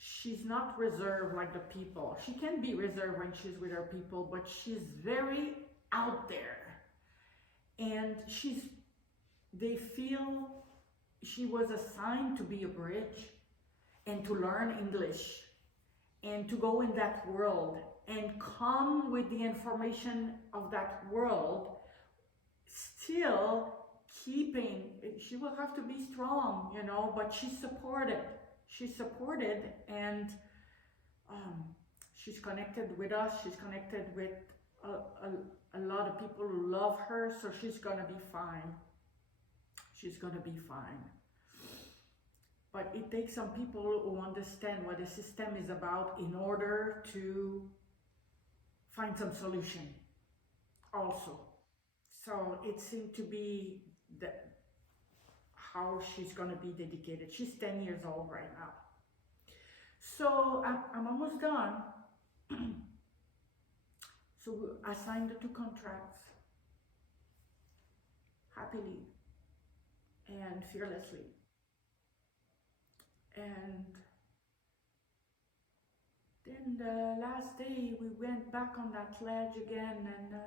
She's not reserved like the people. She can be reserved when she's with her people, but she's very out there. And they feel she was assigned to be a bridge and to learn English and to go in that world and come with the information of that world, still keeping, she will have to be strong, you know, but she's supported. She's supported, and she's connected with us. She's connected with a lot of people who love her, so she's gonna be fine. She's gonna be fine. But it takes some people who understand what the system is about in order to find some solution also. So it seemed to be how she's gonna be dedicated. She's 10 years old right now. So I'm almost done. So I signed the 2 contracts happily and fearlessly. And then the last day we went back on that ledge again, and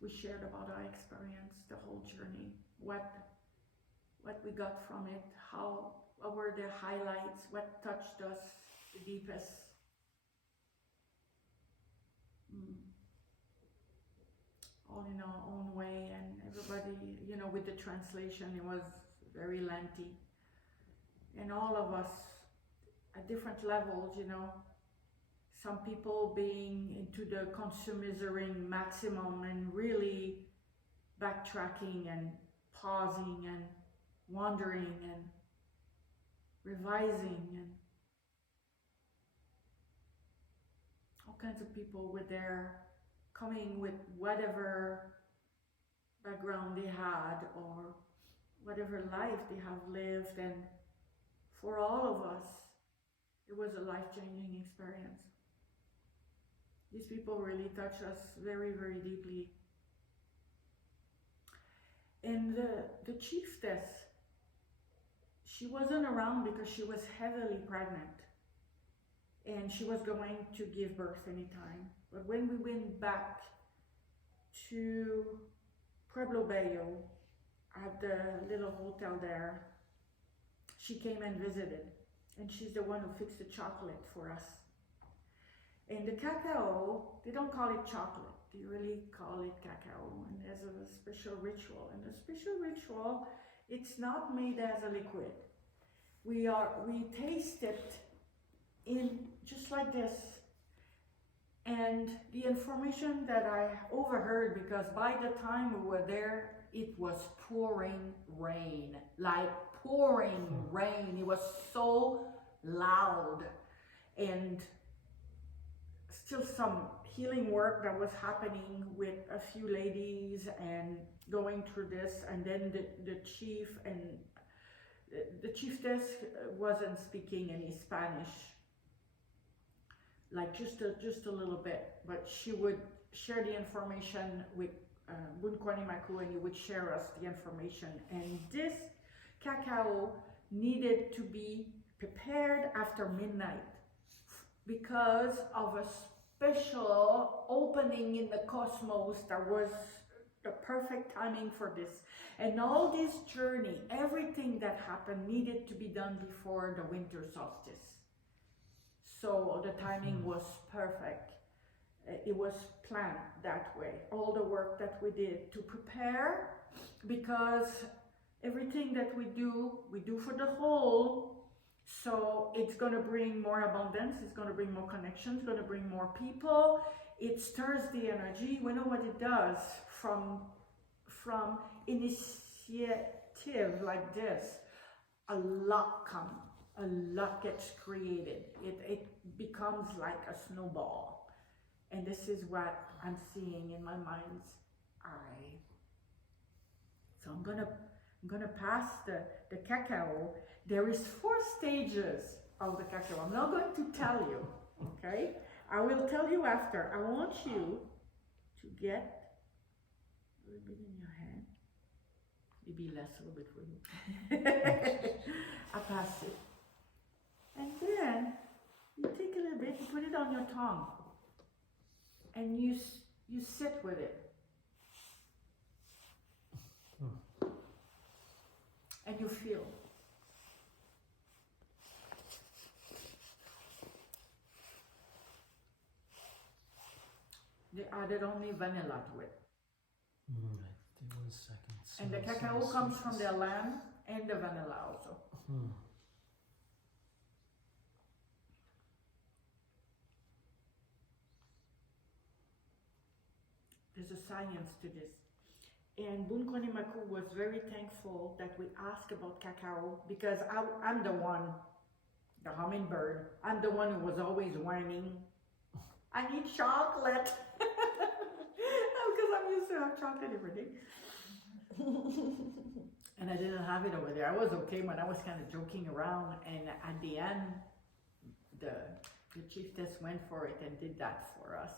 we shared about our experience, the whole journey, what we got from it, what were the highlights, what touched us the deepest. All in our own way, and everybody, you know, with the translation, it was very lengthy. And all of us at different levels, you know, some people being into the consumerism maximum and really backtracking and pausing and wondering and revising, and all kinds of people were there, coming with whatever background they had or whatever life they have lived. And for all of us, it was a life-changing experience. These people really touch us very, very deeply. And the chiefess, she wasn't around because she was heavily pregnant and she was going to give birth anytime. But when we went back to Pueblo Bello at the little hotel there, she came and visited, and she's the one who fixed the chocolate for us. And the cacao, they don't call it chocolate, they really call it cacao, and there's a special ritual. And the special ritual, it's not made as a liquid. We taste it in just like this. And the information that I overheard, because by the time we were there, it was pouring rain, like pouring rain. It was so loud, and still some healing work that was happening with a few ladies and going through this. And then the chief and the chiefess wasn't speaking any Spanish, like just a little bit, but she would share the information with Bunkwani Maku, and he would share us the information. And this cacao needed to be prepared after midnight because of a special opening in the cosmos that was the perfect timing for this. And all this journey, everything that happened needed to be done before the winter solstice. So the timing was perfect. It was planned that way. All the work that we did to prepare, because everything that we do for the whole. So it's going to bring more abundance, it's going to bring more connections, it's going to bring more people. It stirs the energy. We know what it does from initiative like this. A lot comes. A lot gets created. It becomes like a snowball. And this is what I'm seeing in my mind's eye. So I'm gonna pass the cacao. There is 4 stages of the cacao. I'm not going to tell you, okay? I will tell you after. I want you to get A little bit in your hand. Maybe less, a little bit for you. I pass it. And then you take a little bit, you put it on your tongue. And you sit with it. And you feel. They added only vanilla to it. Right, 1 second. And the cacao comes from the land and the vanilla also. There's a science to this. And Bunkonimaku was very thankful that we asked about cacao because I'm the one, the hummingbird, I'm the one who was always whining, I need chocolate. Because I'm used to have chocolate every day. And I didn't have it over there. I was okay when I was kind of joking around, and at the end, the chiefess went for it and did that for us.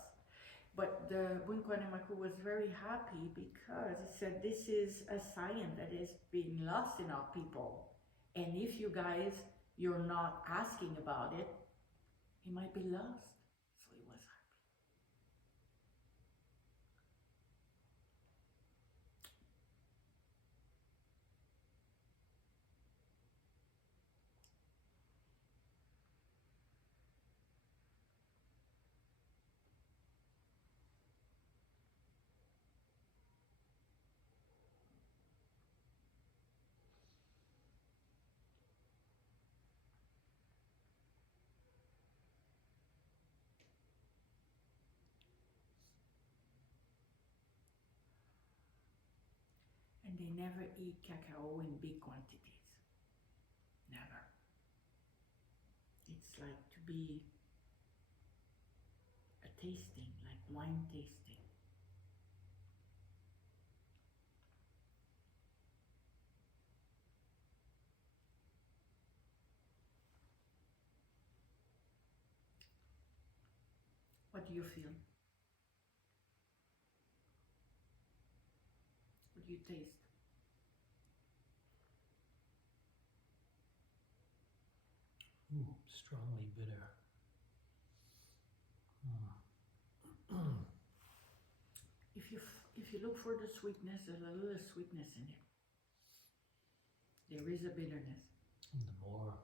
But the Bunkonimaku was very happy because he said, this is a science that is being lost in our people. And if you guys, you're not asking about it, it might be lost. So he was happy. And they never eat cacao in big quantities. Never. It's like to be a tasting, like wine tasting. What do you feel? What do you taste? Ooh, strongly bitter. If you look for the sweetness, there's a little sweetness in it. There is a bitterness. And the more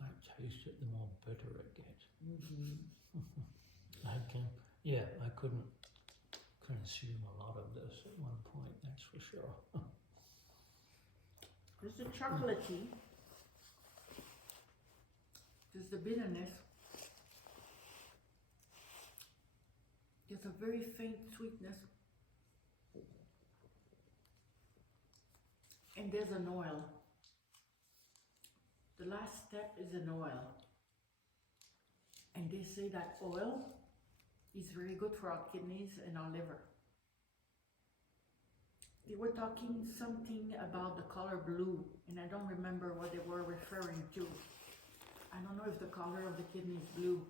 I taste it, the more bitter it gets. I couldn't consume a lot of this at one point, that's for sure. There's the chocolatey. There's the bitterness. There's a very faint sweetness. And there's an oil. The last step is an oil. And they say that oil is very good for our kidneys and our liver. They were talking something about the color blue, and I don't remember what they were referring to. I don't know if the color of the kidney is blue.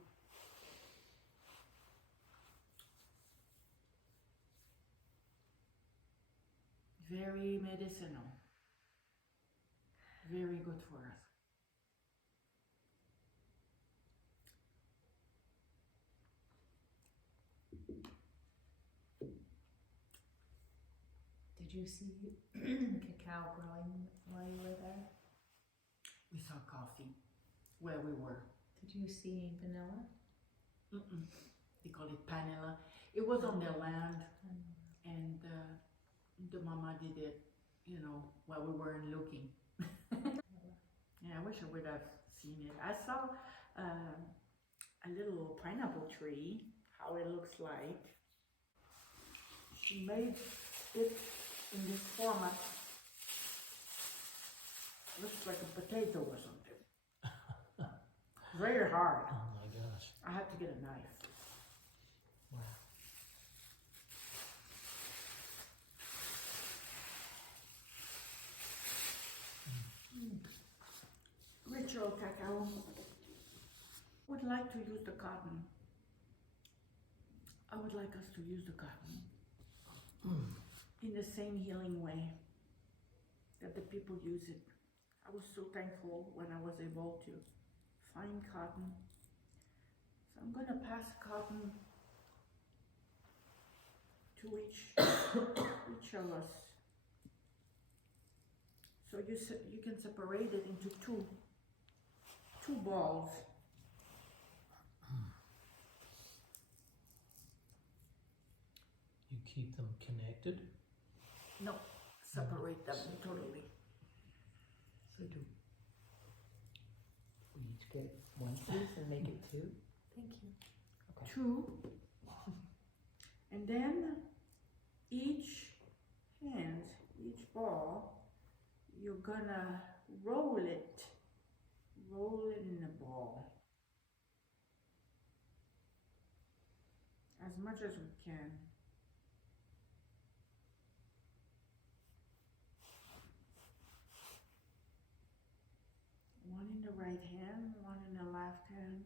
Very medicinal. Very good for us. Did you see cacao growing while you were there? We saw coffee where we were. Did you see vanilla? They call it panela. It was on their land, and the mama did it, you know, while we weren't looking. Yeah, I wish I would have seen it. I saw a little pineapple tree, how it looks like. She made it in this format. Looks like a potato or something. Very hard. Oh my gosh. I had to get a knife. Wow. Ritual cacao. Would like to use the cotton. I would like us to use the cotton. in the same healing way that the people use it. I was so thankful when I was able to find cotton. So I'm going to pass cotton to each of us. So you can separate it into two balls. You keep them connected? No, separate them totally. So do we each get one piece and make it two? Thank you. Okay. Two. And then each hand, each ball, you're gonna roll it in a ball. As much as we can. One in the right hand, one in the left hand.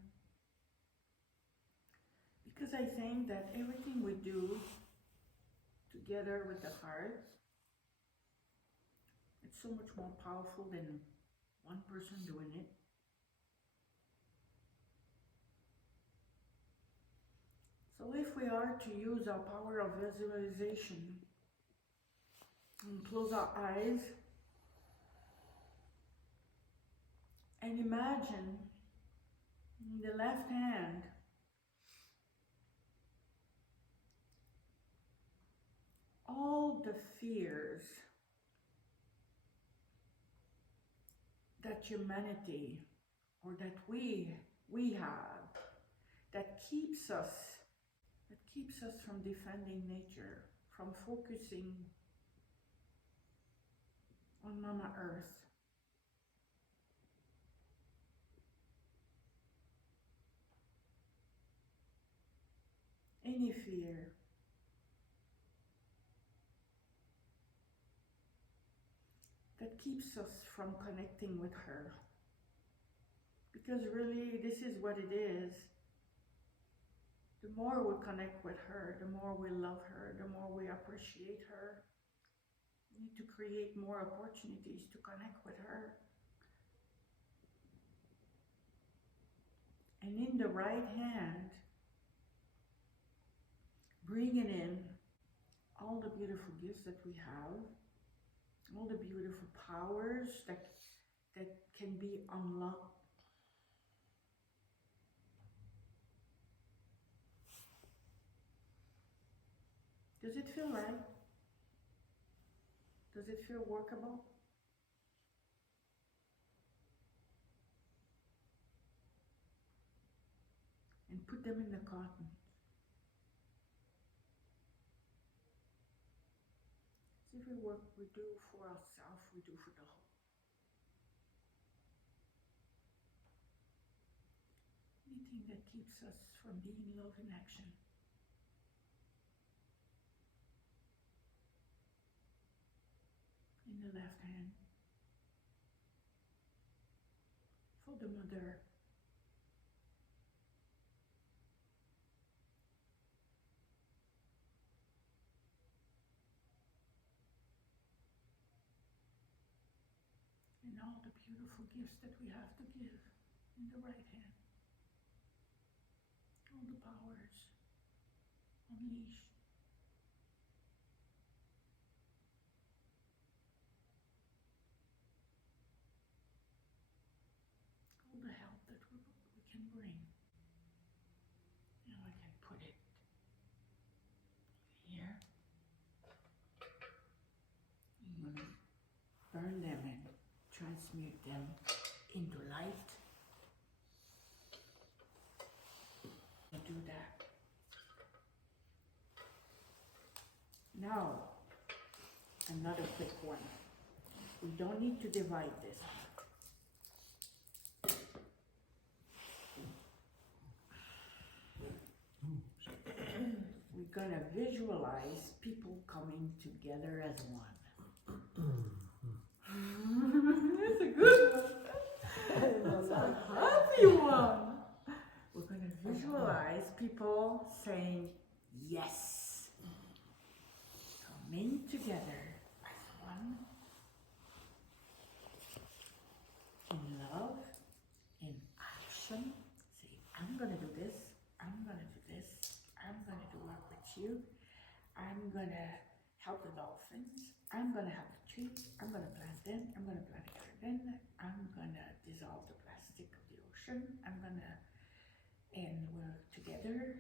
Because I think that everything we do together with the heart, it's so much more powerful than one person doing it. So if we are to use our power of visualization and close our eyes and imagine in the left hand all the fears that humanity or that we have that keeps us from defending nature, from focusing on Mama Earth. Any fear, that keeps us from connecting with her. Because really, this is what it is. The more we connect with her, the more we love her, the more we appreciate her. We need to create more opportunities to connect with her. And in the right hand, bringing in all the beautiful gifts that we have, all the beautiful powers that can be unlocked. Does it feel right? Does it feel workable? And put them in the cotton. Every work we do for ourselves, we do for the whole. Anything that keeps us from being love in action. In the left hand. For the mother. And all the beautiful gifts that we have to give in the right hand. All the powers unleashed. All the help that we can bring. Now I can put it here. I'm going to burn them and transmute them into light. I'll do that. Now, another quick one. We don't need to divide this. We're gonna visualize people coming together as one. That's a good one. That's a happy one. We're gonna visualize people saying yes. Come coming together as one, in love, in action. Say, I'm gonna do this, I'm gonna do this, I'm gonna do work with you, I'm gonna help the dolphins, I'm gonna help the trees, I'm gonna plant them, I'm gonna plant a garden, I'm gonna dissolve the plastic of the ocean, and we're together,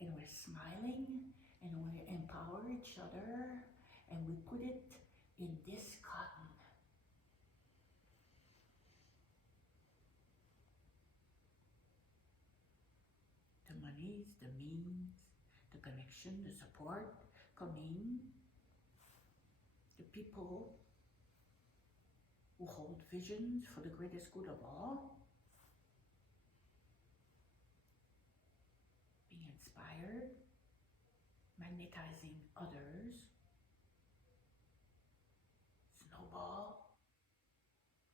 and we're smiling, and we empower each other, and we put it in this cotton. The monies, the means, the connection, the support come in. The people who hold visions for the greatest good of all, being inspired, magnetizing others, snowball,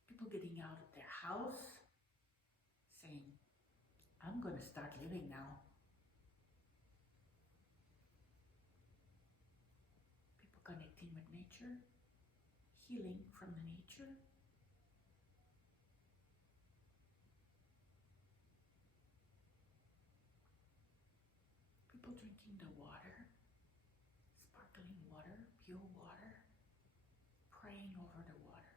people getting out of their house, saying, I'm gonna start living now. People connecting with nature, healing from the nature. People drinking the water, sparkling water, pure water, praying over the water.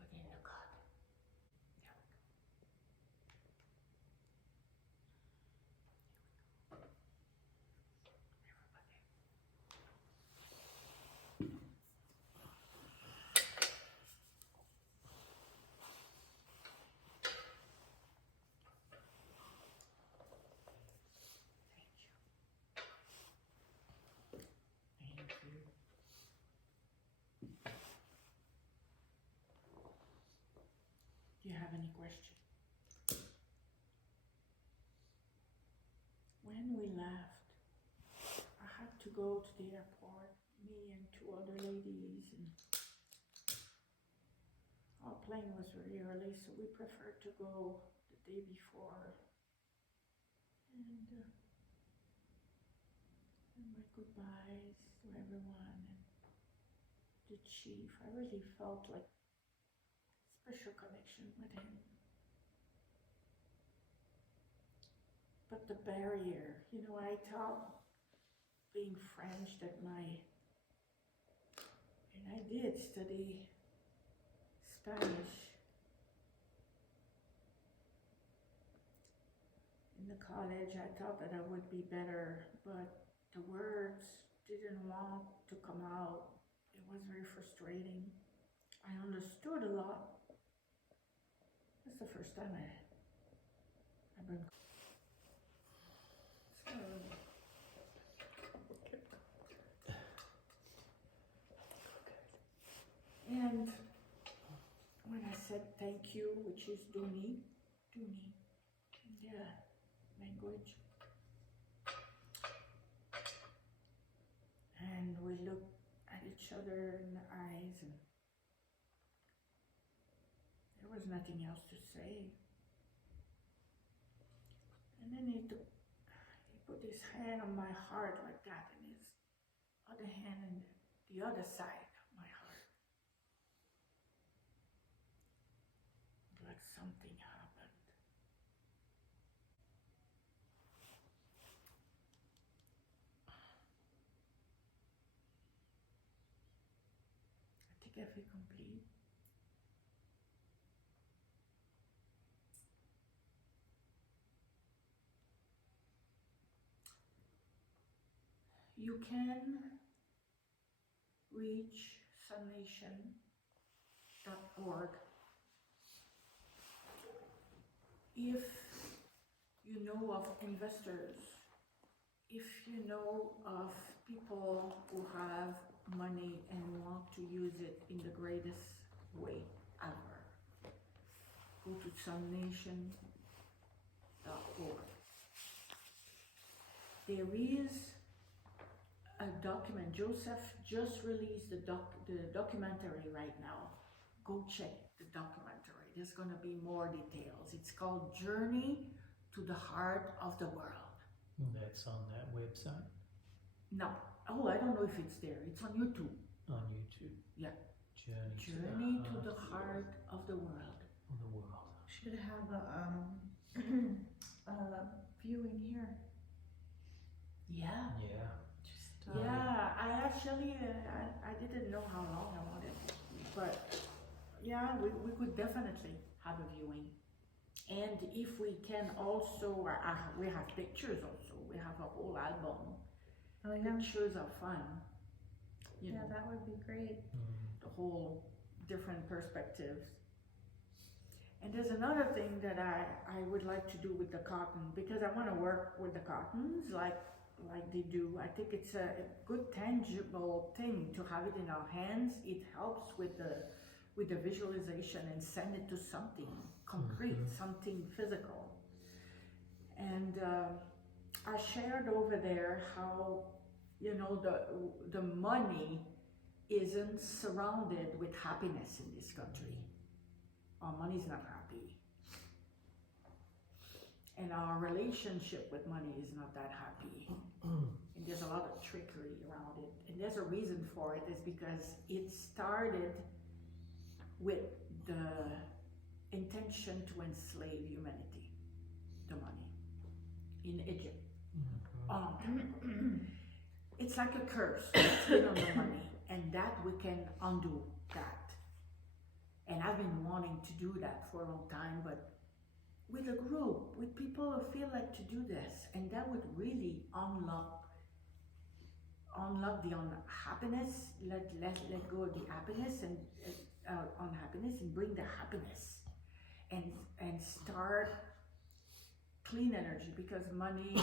Within the God. There we go. Everybody. Thank you. Thank you. Do you have any questions? When we left, I had to go to the airport, me and two other ladies, and our plane was very early, so we preferred to go the day before. And my goodbyes to everyone, and the chief, I really felt like special connection with him. But the barrier, I thought being French and I did study Spanish in the college. I thought that I would be better, but the words didn't want to come out. It was very frustrating. I understood a lot. That's the first time I've been. And when I said thank you, which is Duni in their language, and we looked at each other in the eyes, and there was nothing else to say. And then he put his hand on my heart like that, and his other hand on the other side of my heart. Like something happened. I think I feel complete. You can reach sunnation.org if you know of investors, if you know of people who have money and want to use it in the greatest way ever. Go to sunnation.org. There is a document. Joseph just released the documentary right now. Go check the documentary. There's going to be more details. It's called Journey to the Heart of the World. That's on that website, No. Oh, I don't know if it's there. It's on YouTube. on YouTube. Yeah. Journey To the heart of the world. of the world. Should have a viewing here. Yeah. Yeah. Just, Yeah, I actually, I didn't know how long I wanted, but yeah, we could definitely have a viewing. And if we can also, we have pictures also, we have a whole album. Oh yeah, Pictures are fun, you yeah, know, that would be great. the whole different perspectives. And there's another thing that I would like to do with the cotton, because I want to work with the cottons like they do. I think it's a good tangible thing to have it in our hands. It helps with the visualization and send it to something concrete, something physical. And I shared over there how, you know, the money isn't surrounded with happiness in this country. Our money's not happy. And our relationship with money is not that happy. And there's a lot of trickery around it. And there's a reason for it, is because it started with the intention to enslave humanity, the money, in Egypt. It's like a curse. It's been on the money, and that we can undo that. And I've been wanting to do that for a long time, but with a group, with people who feel like to do this, and that would really unlock the unhappiness, let go of the happiness and unhappiness, and bring the happiness, and start clean energy, because money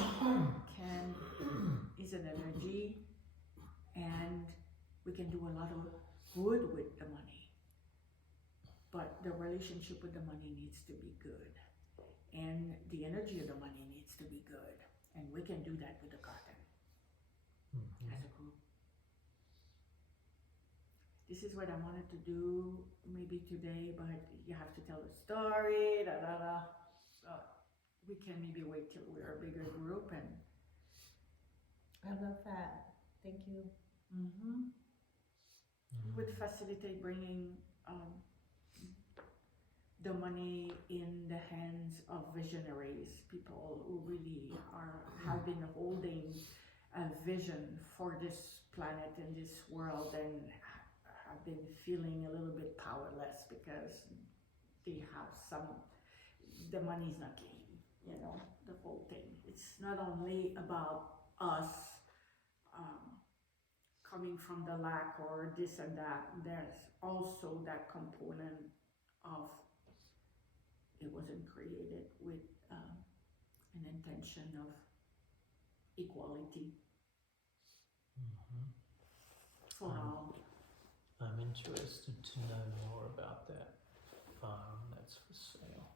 is an energy, and we can do a lot of good with the money. But the relationship with the money needs to be good. And the energy of the money needs to be good. And we can do that with the cotton as a group. This is what I wanted to do maybe today, but you have to tell the story, So we can maybe wait till we're a bigger group and. I love that. Thank you. Would facilitate bringing the money in the hands of visionaries, people who really have been holding a vision for this planet and this world, and have been feeling a little bit powerless because they have the money's not clean, you know, the whole thing. It's not only about us coming from the lack or this and that. There's also that component of it wasn't created with an intention of equality for all. I'm interested to know more about that farm that's for sale.